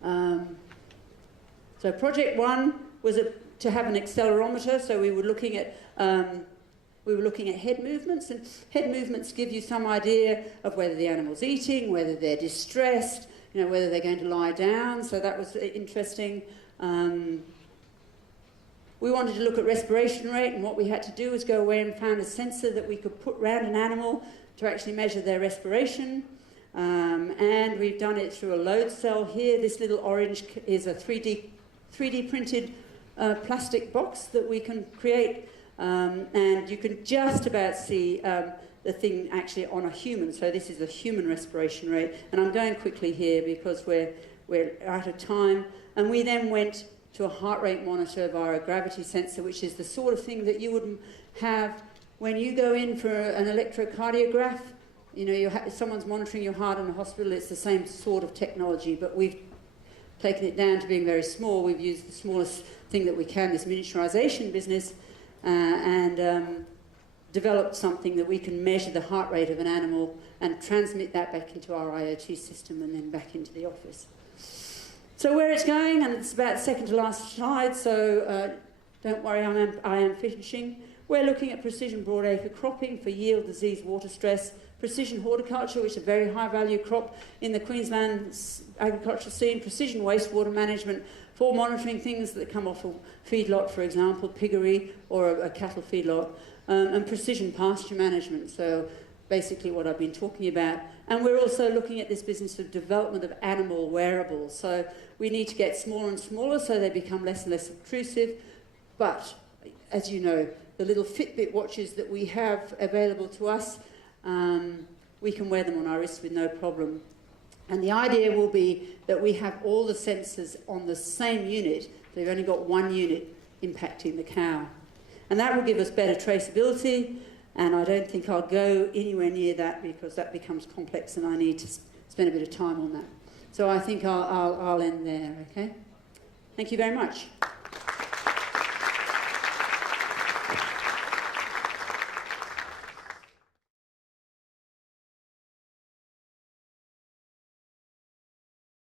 So project one was to have an accelerometer, so we were looking at we were looking at head movements, and head movements give you some idea of whether the animal's eating, whether they're distressed, you know, whether they're going to lie down, so that was interesting. We wanted to look at respiration rate, and what we had to do was go away and found a sensor that we could put around an animal to actually measure their respiration. And we've done it through a load cell here. This little orange is a 3D printed plastic box that we can create, and you can just about see the thing actually on a human. So this is a human respiration rate, and I'm going quickly here because we're out of time. And we then went to a heart rate monitor via a gravity sensor, which is the sort of thing that you would have when you go in for an electrocardiograph. You know, someone's monitoring your heart in a hospital. It's the same sort of technology, but we've taken it down to being very small. We've used the smallest thing that we can, this miniaturization business, and developed something that we can measure the heart rate of an animal and transmit that back into our IoT system and then back into the office. So where it's going, and it's about second to last slide, so don't worry, I am finishing. We're looking at precision broadacre cropping for yield, disease, water stress, precision horticulture, which is a very high value crop in the Queensland agricultural scene, precision wastewater management for monitoring things that come off a feedlot, for example, piggery or a cattle feedlot, and precision pasture management, so basically what I've been talking about. And we're also looking at this business of development of animal wearables. So we need to get smaller and smaller so they become less and less obtrusive. But, as you know, the little Fitbit watches that we have available to us, we can wear them on our wrists with no problem. And the idea will be that we have all the sensors on the same unit. So you've only got one unit impacting the cow. And that will give us better traceability, and I don't think I'll go anywhere near that because that becomes complex and I need to spend a bit of time on that. So I think I'll end there, okay? Thank you very much.